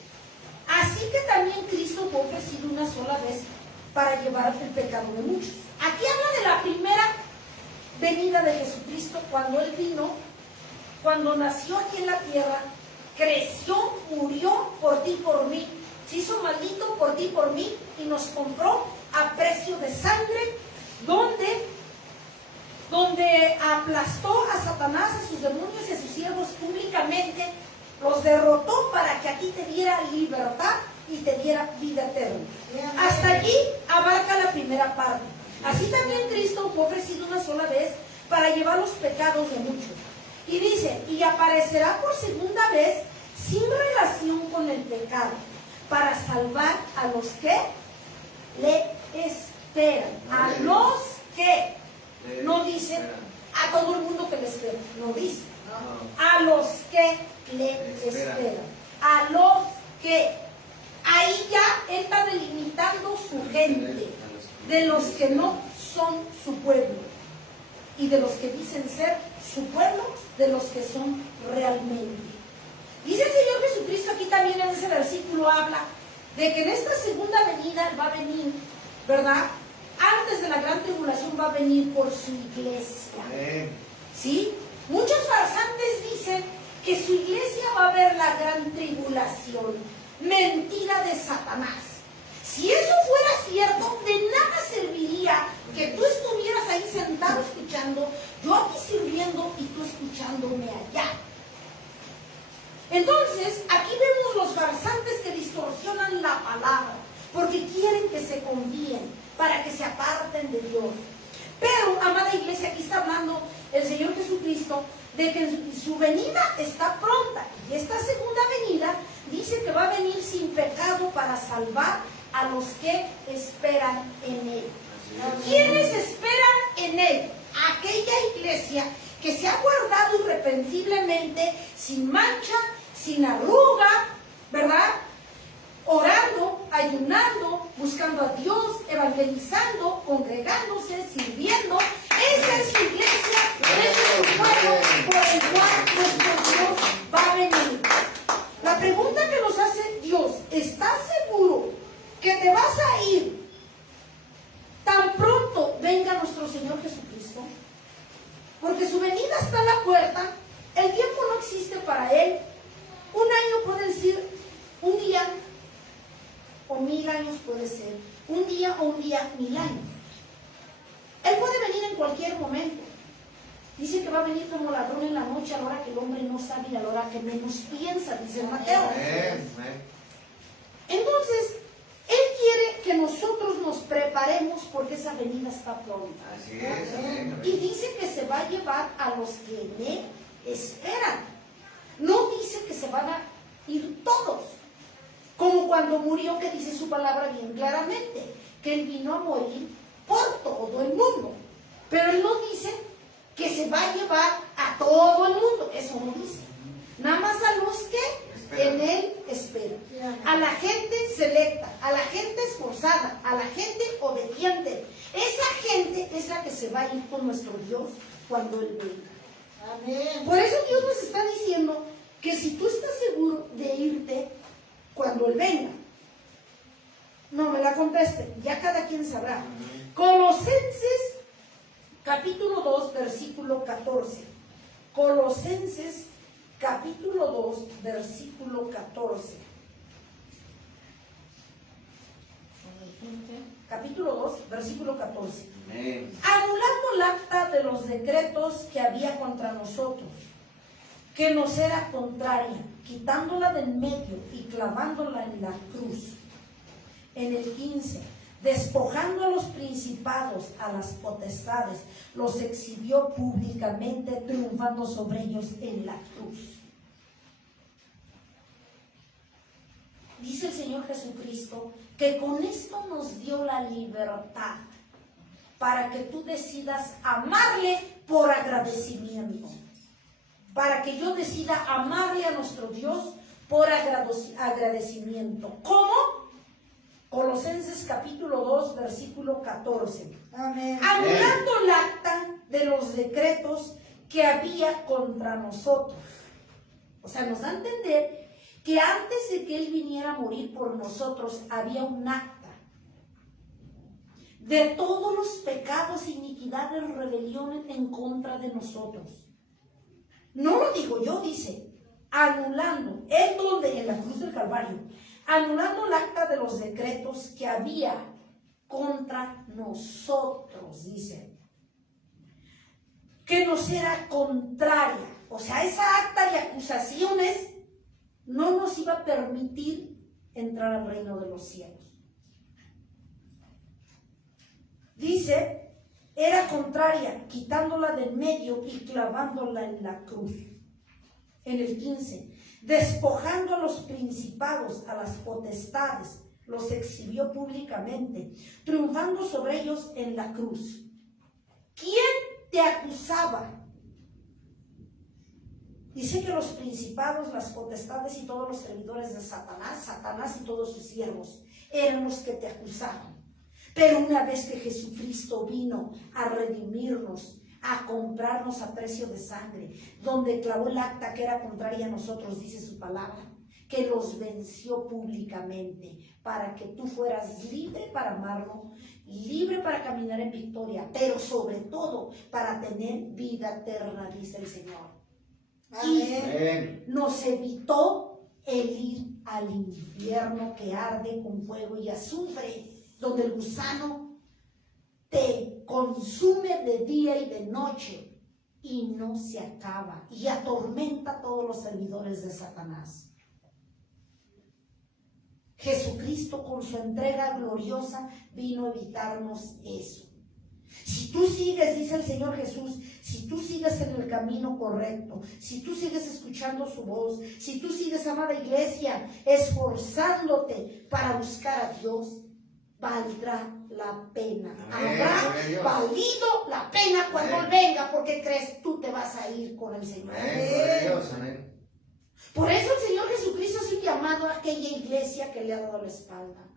Así que también Cristo fue ofrecido una sola vez para llevar el pecado de muchos. Aquí habla de la primera venida de Jesucristo, cuando Él vino, cuando nació aquí en la tierra, creció, murió por ti y por mí. Se hizo maldito por ti y por mí y nos compró a precio de sangre, donde aplastó a Satanás, a sus demonios y a sus siervos públicamente, los derrotó para que a ti te diera libertad y te diera vida eterna. Hasta allí abarca la primera parte. Así también Cristo fue ofrecido una sola vez para llevar los pecados de muchos. Y dice, y aparecerá por segunda vez sin relación con el pecado, para salvar a los que le esperan. A los que, no dice a todo el mundo que le espera, no dice. A los que le esperan. A los que. Ahí ya él está delimitando su gente, de los que no son su pueblo y de los que dicen ser su pueblo, de los que son realmente. Dice el Señor Jesucristo aquí también en ese versículo, habla de que en esta segunda venida va a venir, ¿verdad? Antes de la gran tribulación va a venir por su iglesia. ¿Sí? Muchos farsantes dicen que su iglesia va a ver la gran tribulación. Mentira de Satanás. Si eso fuera cierto, de nada serviría que tú estuvieras ahí sentado escuchando, yo aquí sirviendo y tú escuchándome allá. Entonces, aquí vemos los farsantes que distorsionan la palabra, porque quieren que se confíen, para que se aparten de Dios. Pero, amada iglesia, aquí está hablando el Señor Jesucristo de que su venida está pronta. Y esta segunda venida dice que va a venir sin pecado para salvar a los que esperan en Él. ¿Quiénes esperan en Él? Aquella iglesia que se ha guardado irreprensiblemente, sin mancha, sin arruga, ¿verdad? Orando, ayunando, buscando a Dios, evangelizando, congregándose, sirviendo. Esa es su iglesia, ese es su pueblo por el cual nuestro Dios va a venir. La pregunta que nos hace Dios, ¿estás seguro que te vas a ir tan pronto venga nuestro Señor Jesucristo? Porque su venida está a la puerta, el tiempo no existe para Él. Un año puede decir, un día o 1000 años puede ser, un día o un día 1000 años. Él puede venir en cualquier momento. Dice que va a venir como ladrón en la noche, a la hora que el hombre no sabe y a la hora que menos piensa, dice Mateo. Entonces, Él quiere que nosotros nos preparemos porque esa venida está pronta. Así es. Y dice que se va a llevar a los que le esperan. No dice que se van a ir todos. Como cuando murió, que dice su palabra bien claramente, que Él vino a morir por todo el mundo. Pero Él no dice que se va a llevar a todo el mundo. Eso no dice. Nada más a los que en Él esperan. A la gente selecta, a la gente esforzada, a la gente obediente. Esa gente es la que se va a ir con nuestro Dios cuando Él venga. Amén. Por eso Dios nos está diciendo que si tú estás seguro de irte cuando Él venga, no me la conteste, ya cada quien sabrá. Colosenses capítulo 2 versículo 14. Colosenses capítulo 2 versículo 14. Capítulo 2 versículo 14. Anulando el acta de los decretos que había contra nosotros, que nos era contraria, quitándola del medio y clavándola en la cruz. En el 15, despojando a los principados, a las potestades, los exhibió públicamente, triunfando sobre ellos en la cruz. Dice el Señor Jesucristo que con esto nos dio la libertad para que tú decidas amarle por agradecimiento. Para que yo decida amarle a nuestro Dios por agradecimiento. ¿Cómo? Colosenses capítulo 2, versículo 14. Amén. Anulando el acta de los decretos que había contra nosotros. O sea, nos da a entender que antes de que Él viniera a morir por nosotros, había un acta de todos los pecados, iniquidades, rebeliones en contra de nosotros. No lo digo yo, dice. anulando, ¿en dónde? En la cruz del Calvario, anulando el acta de los decretos que había contra nosotros, dice, que nos era contraria. O sea, esa acta de acusaciones no nos iba a permitir entrar al reino de los cielos. Dice, era contraria, quitándola del medio y clavándola en la cruz. En el 15, despojando a los principados, a las potestades, los exhibió públicamente, triunfando sobre ellos en la cruz. ¿Quién te acusaba? Dice que los principados, las potestades y todos los servidores de Satanás y todos sus siervos, eran los que te acusaban. Pero una vez que Jesucristo vino a redimirnos, a comprarnos a precio de sangre, donde clavó el acta que era contraria a nosotros, dice su palabra, que los venció públicamente, para que tú fueras libre para amarlo, libre para caminar en victoria, pero sobre todo para tener vida eterna, dice el Señor. Amén. Y nos evitó el ir al infierno que arde con fuego y azufre, donde el gusano te consume de día y de noche y no se acaba, y atormenta a todos los servidores de Satanás. Jesucristo, con su entrega gloriosa, vino a evitarnos eso. Si tú sigues, dice el Señor Jesús, si tú sigues en el camino correcto, si tú sigues escuchando su voz, si tú sigues, amada iglesia, esforzándote para buscar a Dios, valdrá la pena. Habrá valido la pena cuando Él venga, porque crees, tú te vas a ir con el Señor. Amén. Por eso el Señor Jesucristo hace un llamado a aquella iglesia que le ha dado la espalda.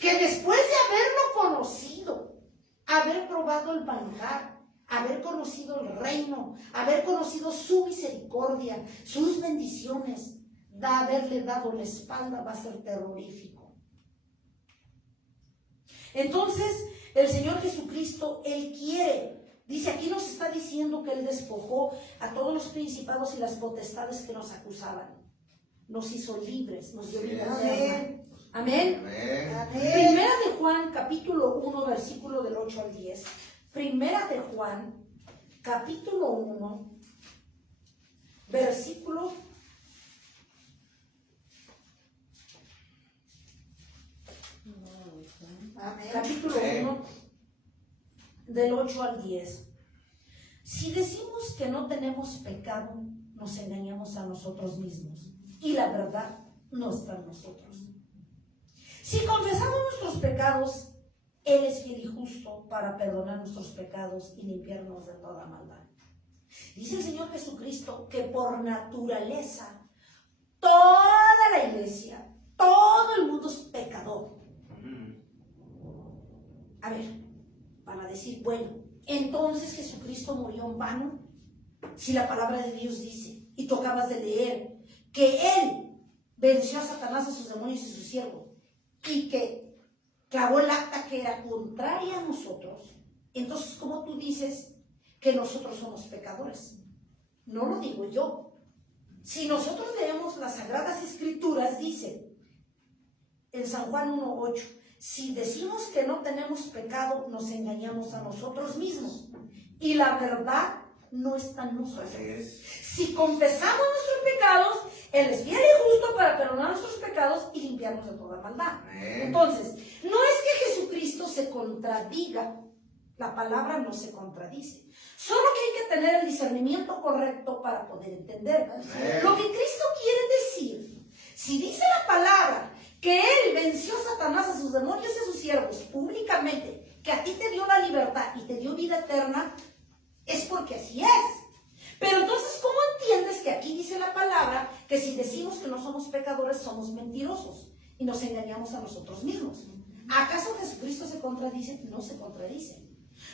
Que después de haberlo conocido, haber probado el manjar, haber conocido el reino, haber conocido su misericordia, sus bendiciones, haberle dado la espalda, va a ser terrorífico. Entonces, el Señor Jesucristo, Él quiere, dice aquí, nos está diciendo que Él despojó a todos los principados y las potestades que nos acusaban. Nos hizo libres, nos dio vida eterna. Amén. Primera de Juan, capítulo 1, versículo del 8 al 10. Primera de Juan, capítulo 1, versículo capítulo 1, del 8 al 10. Si decimos que no tenemos pecado, nos engañamos a nosotros mismos, y la verdad no está en nosotros. Si confesamos nuestros pecados, Él es fiel y justo para perdonar nuestros pecados y limpiarnos de toda maldad. Dice el Señor Jesucristo que por naturaleza toda la iglesia, todo el mundo es pecador. A ver, van a decir, bueno, entonces Jesucristo murió en vano. Si la palabra de Dios dice, y tú acabas de leer, que Él venció a Satanás, a sus demonios y a sus siervos, y que clavó el acta que era contraria a nosotros, entonces, ¿cómo tú dices que nosotros somos pecadores? No lo digo yo. Si nosotros leemos las Sagradas Escrituras, dice en San Juan 1:8, si decimos que no tenemos pecado, nos engañamos a nosotros mismos, y la verdad no está en nosotros. Si confesamos nuestros pecados, Él es fiel y justo para perdonar nuestros pecados y limpiarnos de toda maldad. Entonces, no es que Jesucristo se contradiga, la palabra no se contradice, solo que hay que tener el discernimiento correcto para poder entender lo que Cristo quiere decir. Si dice la palabra que Él venció a Satanás, a sus demonios y a sus siervos públicamente, que a ti te dio la libertad y te dio vida eterna, es porque así es. Pero entonces, ¿cómo entiendes que aquí dice la palabra que si decimos que no somos pecadores, somos mentirosos y nos engañamos a nosotros mismos? ¿Acaso Jesucristo se contradice? No se contradice.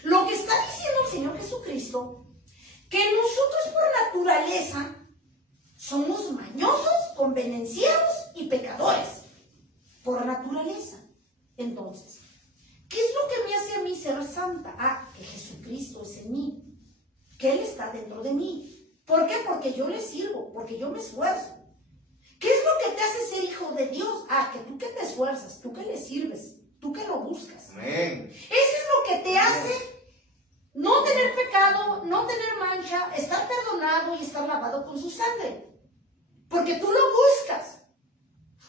Lo que está diciendo el Señor Jesucristo, que nosotros por naturaleza somos mañosos, convenencieros y pecadores. Por naturaleza. Entonces, ¿qué es lo que me hace a mí ser santa? Ah, que Jesucristo es en mí, que Él está dentro de mí. ¿Por qué? Porque yo le sirvo, porque yo me esfuerzo, ¿Qué es lo que te hace ser hijo de Dios? Ah, que tú que te esfuerzas, tú que le sirves, tú que lo buscas. Amén. Eso es lo que te hace no tener pecado, no tener mancha, estar perdonado y estar lavado con su sangre. Porque tú lo buscas.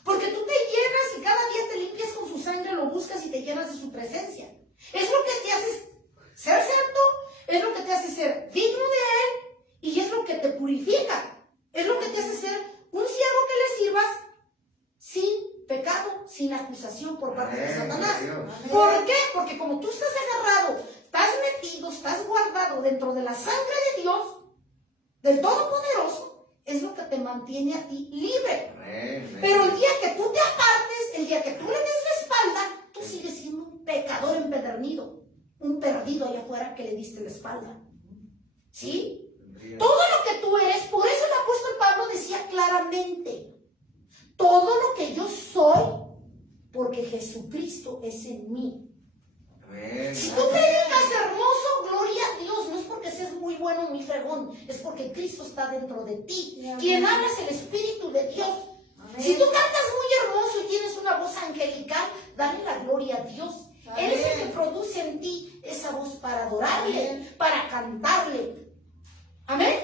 Porque tú te llenas y cada día te limpias con su sangre, lo buscas y te llenas de su presencia. Es lo que te hace ser santo, es lo que te hace ser digno de Él y es lo que te purifica. Es lo que te hace ser un siervo que le sirvas sin pecado, sin acusación por parte de Satanás. ¿Por qué? Porque como tú estás agarrado, estás metido, estás guardado dentro de la sangre de Dios, del Todopoderoso, es lo que te mantiene a ti libre. Pero el día que tú te apartes, el día que tú le des la espalda, tú sigues siendo un pecador empedernido, un perdido allá afuera que le diste la espalda. ¿Sí? Todo lo que tú eres, por eso el apóstol Pablo decía claramente, todo lo que yo soy, porque Jesucristo es en mí. Si tú predicas hermoso, gloria a Dios, no es porque seas muy bueno, muy fregón, es porque Cristo está dentro de ti. Quien habla es el Espíritu de Dios. Si tú cantas muy hermoso y tienes una voz angelical, dale la gloria a Dios. Él es el que produce en ti esa voz para adorarle, para cantarle. Amén.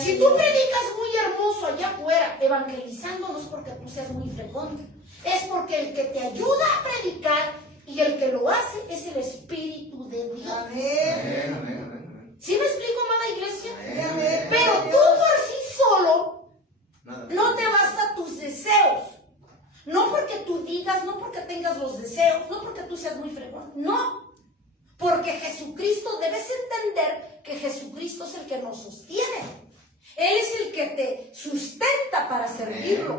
Si tú predicas muy hermoso allá afuera, evangelizando, no es porque tú seas muy fregón, es porque el que te ayuda a predicar y el que lo hace es el Espíritu de Dios. ¿Sí me explico, amada iglesia? Pero tú por sí solo no te basta tus deseos. No porque tú digas, no porque tengas los deseos, no porque tú seas muy fregón, no. Porque Jesucristo, debes entender que Jesucristo es el que nos sostiene. Él es el que te sustenta para servirlo.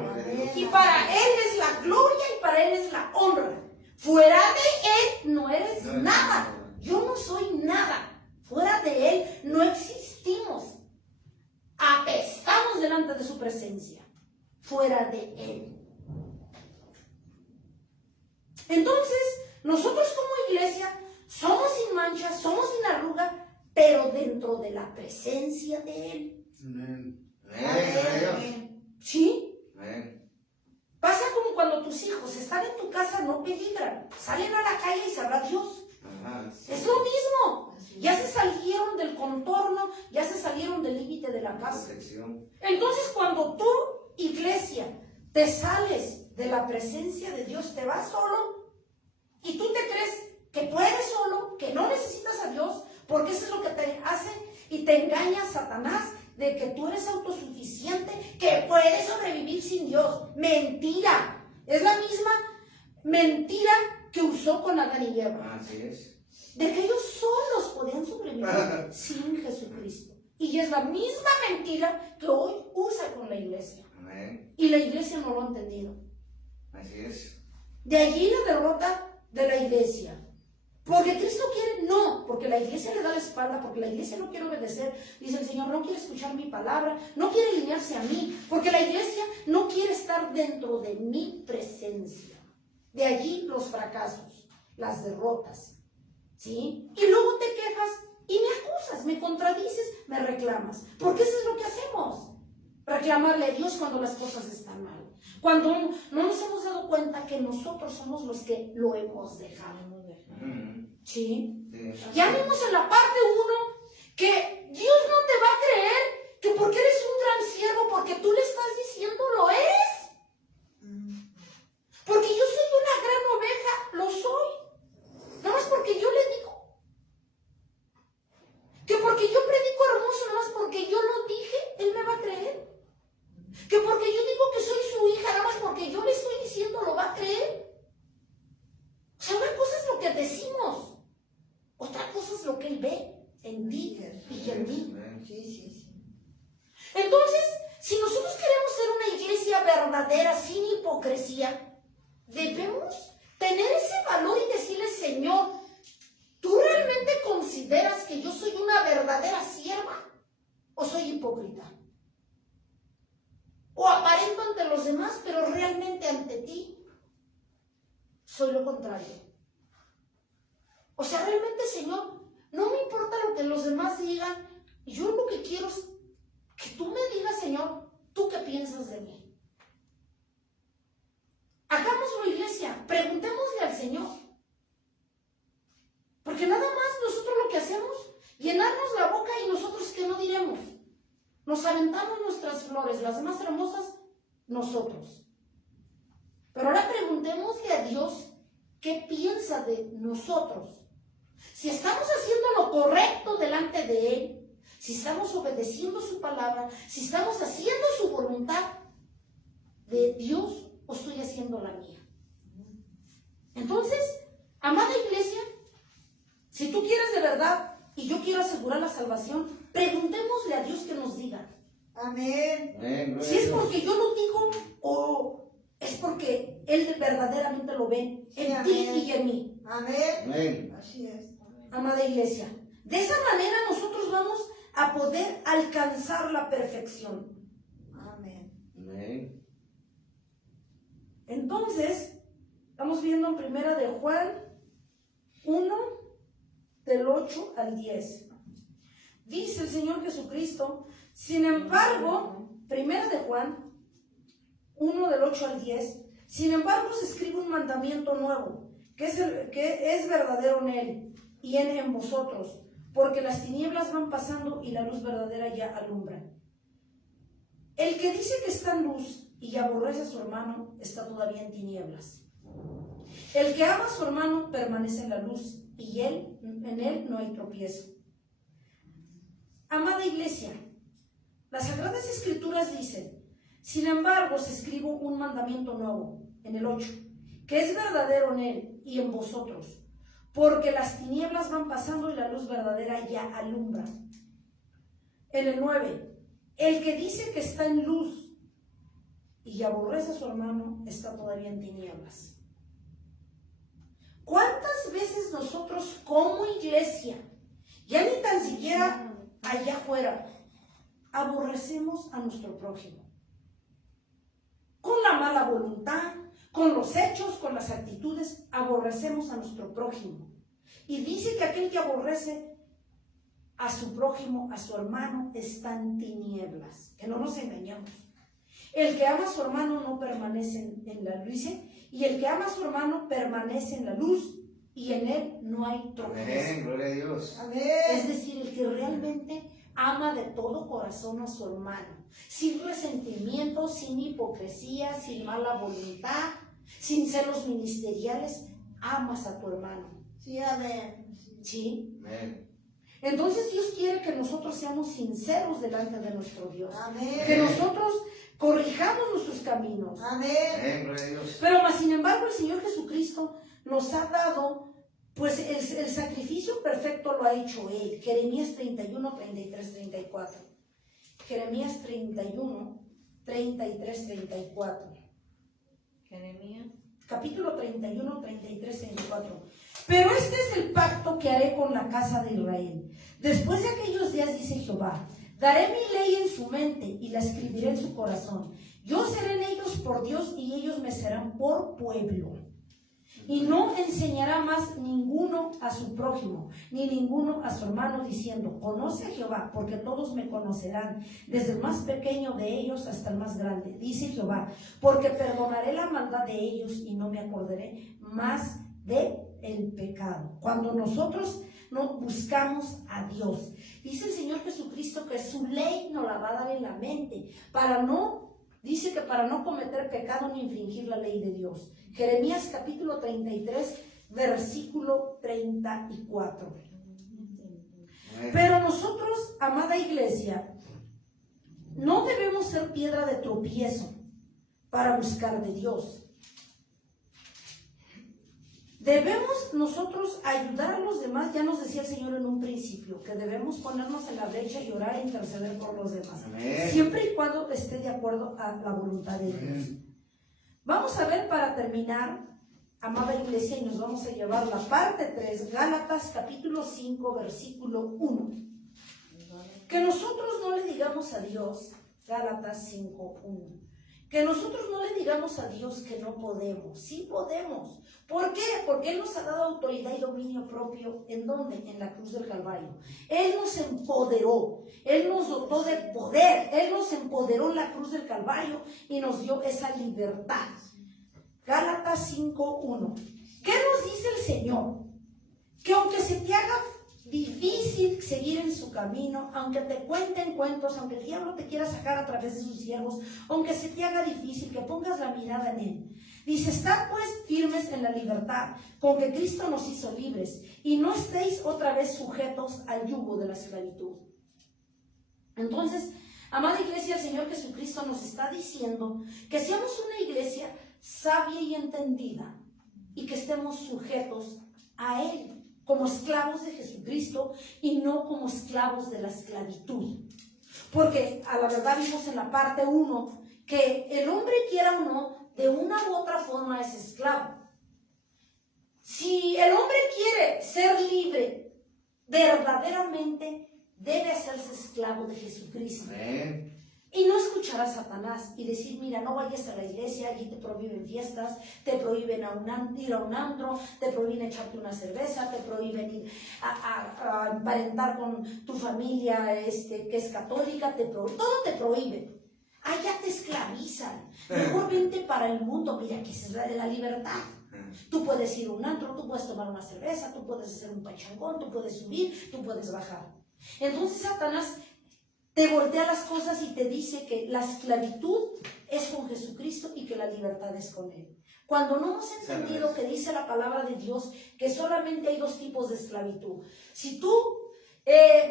Y para Él es la gloria y para Él es la honra. Fuera de Él no eres nada. Yo no soy nada. Fuera de Él no existimos. Apestamos delante de su presencia. Fuera de Él. Entonces, nosotros como iglesia somos sin mancha, somos sin arruga, pero dentro de la presencia de Él. ¿Sí? Pasa como cuando tus hijos están en tu casa, no peligran, salen a la calle y sabrá Dios. Es lo mismo. Ya se salieron del contorno, ya se salieron del límite de la casa. Entonces, cuando tú, iglesia, te sales de la presencia de Dios, te vas solo y tú te crees que puedes solo, que no necesitas a Dios, porque eso es lo que te hace y te engaña Satanás de que tú eres autosuficiente, que puedes sobrevivir sin Dios. Mentira. Es la misma mentira que usó con Adán y Eva. Así es. De que ellos solos podían sobrevivir sin Jesucristo. Y es la misma mentira que hoy usa con la iglesia. Amén. Y la iglesia no lo ha entendido. Así es. De allí la derrota de la iglesia. Porque Cristo quiere, no, porque la iglesia le da la espalda, porque la iglesia no quiere obedecer. Dice el Señor, no quiere escuchar mi palabra, no quiere alinearse a mí, porque la iglesia no quiere estar dentro de mi presencia. De allí los fracasos, las derrotas, ¿sí? Y luego te quejas y me acusas, me contradices, me reclamas. Porque eso es lo que hacemos, reclamarle a Dios cuando las cosas están mal. Cuando no nos hemos dado cuenta que nosotros somos los que lo hemos dejado. ¿Sí? Ya vimos en la parte 1 que Dios no te va a creer que porque eres un gran siervo, porque tú le estás diciendo lo eres. Porque yo soy una gran oveja, lo soy. Nada más porque yo le digo. Que porque yo predico hermoso, nada más porque yo lo dije, Él me va a creer. Que porque yo digo que soy su hija, nada más porque yo le estoy diciendo, lo va a creer. O sea, una cosa es lo que decimos. Otra cosa es lo que Él ve en ti y en mí. Entonces, si nosotros queremos ser una iglesia verdadera, sin hipocresía, debemos tener ese valor y decirle, Señor, ¿tú realmente consideras que yo soy una verdadera sierva? ¿O soy hipócrita? ¿O aparento ante los demás, pero realmente ante ti soy lo contrario? O sea, realmente, Señor, no me importa lo que los demás digan. Yo lo que quiero es que tú me digas, Señor, ¿tú qué piensas de mí? Nos aventamos nuestras flores, las más hermosas, nosotros. Pero ahora preguntémosle a Dios qué piensa de nosotros. Si estamos haciendo lo correcto delante de Él, si estamos obedeciendo su palabra, si estamos haciendo su voluntad de Dios, o estoy haciendo la mía. Entonces, amada iglesia, si tú quieres de verdad y yo quiero asegurar la salvación, preguntémosle a Dios que nos diga. Amén. Amén. Si es porque yo lo digo o es porque Él verdaderamente lo ve en ti y en mí. Amén. Amén. Así es. Amada iglesia, de esa manera nosotros vamos a poder alcanzar la perfección. Amén. Amén. Entonces, estamos viendo en primera de Juan 1, del 8 al 10. Dice el Señor Jesucristo, sin embargo, primera de Juan 1, del 8 al 10, sin embargo se escribe un mandamiento nuevo, que es verdadero en Él y en vosotros, porque las tinieblas van pasando y la luz verdadera ya alumbra. El que dice que está en luz y aborrece a su hermano, está todavía en tinieblas. El que ama a su hermano permanece en la luz, y en él no hay tropiezo. Amada iglesia, las Sagradas Escrituras dicen, sin embargo, os escribo un mandamiento nuevo, en el 8, que es verdadero en él y en vosotros, porque las tinieblas van pasando y la luz verdadera ya alumbra. En el 9, el que dice que está en luz y aborrece a su hermano, está todavía en tinieblas. ¿Cuántas veces nosotros como iglesia, ya ni tan siquiera allá afuera, aborrecemos a nuestro prójimo? Con la mala voluntad, con los hechos, con las actitudes, aborrecemos a nuestro prójimo. Y dice que aquel que aborrece a su prójimo, a su hermano, está en tinieblas. Que no nos engañemos. El que ama a su hermano no permanece en la luz, y el que ama a su hermano permanece en la luz, y en él no hay tropiezo. Amén. Gloria a Dios. Amén. Es decir, el que realmente ama de todo corazón a su hermano, sin resentimiento, sin hipocresía, sin mala voluntad, sin celos ministeriales, amas a tu hermano. Sí, amén. ¿Sí? Amén. Entonces Dios quiere que nosotros seamos sinceros delante de nuestro Dios. Amén. Que nosotros corrijamos nuestros caminos. Amén. Amén. Gloria a Dios. Pero más sin embargo el Señor Jesucristo nos ha dado, pues el sacrificio perfecto lo ha hecho Él. Jeremías 31, 33, 34. Jeremías 31, 33, 34. Jeremías. Capítulo 31, 33, 34. Pero este es el pacto que haré con la casa de Israel. Después de aquellos días, dice Jehová, daré mi ley en su mente y la escribiré en su corazón. Yo seré en ellos por Dios y ellos me serán por pueblo. Y no enseñará más ninguno a su prójimo, ni ninguno a su hermano, diciendo, conoce a Jehová, porque todos me conocerán, desde el más pequeño de ellos hasta el más grande. Dice Jehová, porque perdonaré la maldad de ellos y no me acordaré más de el pecado. Cuando nosotros no buscamos a Dios, dice el Señor Jesucristo que su ley nos la va a dar en la mente, dice que para no cometer pecado ni infringir la ley de Dios. Jeremías capítulo 33, versículo 34. Amén. Pero nosotros, amada iglesia, no debemos ser piedra de tropiezo para buscar de Dios. Debemos nosotros ayudar a los demás. Ya nos decía el Señor en un principio que debemos ponernos en la brecha y orar e interceder por los demás. Amén. Siempre y cuando esté de acuerdo a la voluntad de Dios. Amén. Vamos a ver para terminar, amada iglesia, y nos vamos a llevar la parte 3, Gálatas capítulo 5, versículo 1. Que nosotros no le digamos a Dios, Gálatas 5, 1. Que nosotros no le digamos a Dios que no podemos. Sí podemos. ¿Por qué? Porque Él nos ha dado autoridad y dominio propio. ¿En dónde? En la cruz del Calvario. Él nos empoderó. Él nos dotó de poder. Él nos empoderó en la cruz del Calvario y nos dio esa libertad. Gálatas 5:1. ¿Qué nos dice el Señor? Que aunque se te haga difícil seguir en su camino, aunque te cuenten cuentos, aunque el diablo te quiera sacar a través de sus siervos, aunque se te haga difícil, que pongas la mirada en él. Dice, estad pues firmes en la libertad con que Cristo nos hizo libres, y no estéis otra vez sujetos al yugo de la esclavitud. Entonces, amada iglesia, el Señor Jesucristo nos está diciendo que seamos una iglesia sabia y entendida, y que estemos sujetos a Él, como esclavos de Jesucristo y no como esclavos de la esclavitud. Porque a la verdad vimos en la parte 1 que el hombre, quiera o no, de una u otra forma es esclavo. Si el hombre quiere ser libre, verdaderamente debe hacerse esclavo de Jesucristo. Amén. Y no escuchar a Satanás y decir, mira, no vayas a la iglesia, allí te prohíben fiestas, te prohíben ir a un antro, te prohíben echarte una cerveza, te prohíben ir a emparentar con tu familia que es católica, todo te prohíbe. Allá te esclavizan. Mejor vente para el mundo, mira, que esa es la de la libertad. Tú puedes ir a un antro, tú puedes tomar una cerveza, tú puedes hacer un pachangón, tú puedes subir, tú puedes bajar. Entonces Satanás te voltea las cosas y te dice que la esclavitud es con Jesucristo y que la libertad es con Él. Cuando no hemos entendido que dice la palabra de Dios que solamente hay dos tipos de esclavitud. Si tú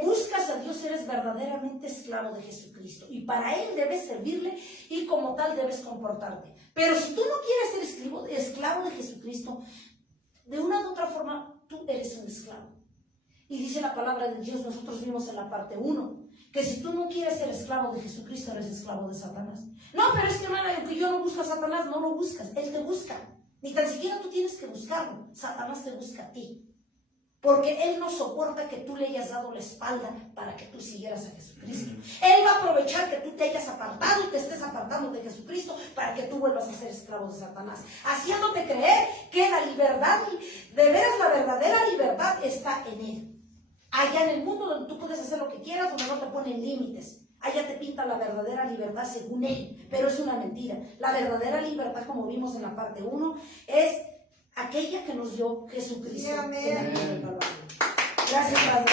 buscas a Dios, eres verdaderamente esclavo de Jesucristo y para Él debes servirle y como tal debes comportarte. Pero si tú no quieres ser esclavo de Jesucristo, de una u otra forma tú eres un esclavo. Y dice la palabra de Dios, nosotros vimos en la parte 1, que si tú no quieres ser esclavo de Jesucristo, eres esclavo de Satanás. No, pero es que hermana, que yo no busco a Satanás, no lo buscas, Él te busca. Ni tan siquiera tú tienes que buscarlo, Satanás te busca a ti. Porque Él no soporta que tú le hayas dado la espalda para que tú siguieras a Jesucristo. Él va a aprovechar que tú te hayas apartado y te estés apartando de Jesucristo para que tú vuelvas a ser esclavo de Satanás. Haciéndote creer que la libertad, de veras la verdadera libertad está en Él. Allá en el mundo donde tú puedes hacer lo que quieras, donde no te ponen límites. Allá te pinta la verdadera libertad según Él, pero es una mentira. La verdadera libertad, como vimos en la parte 1, es aquella que nos dio Jesucristo. Sí, amén. Gracias, Padre.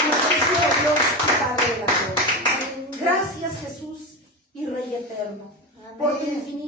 Amantísimo Dios y Padre de la gloria. Gracias, Jesús y Rey eterno, por tu infinito.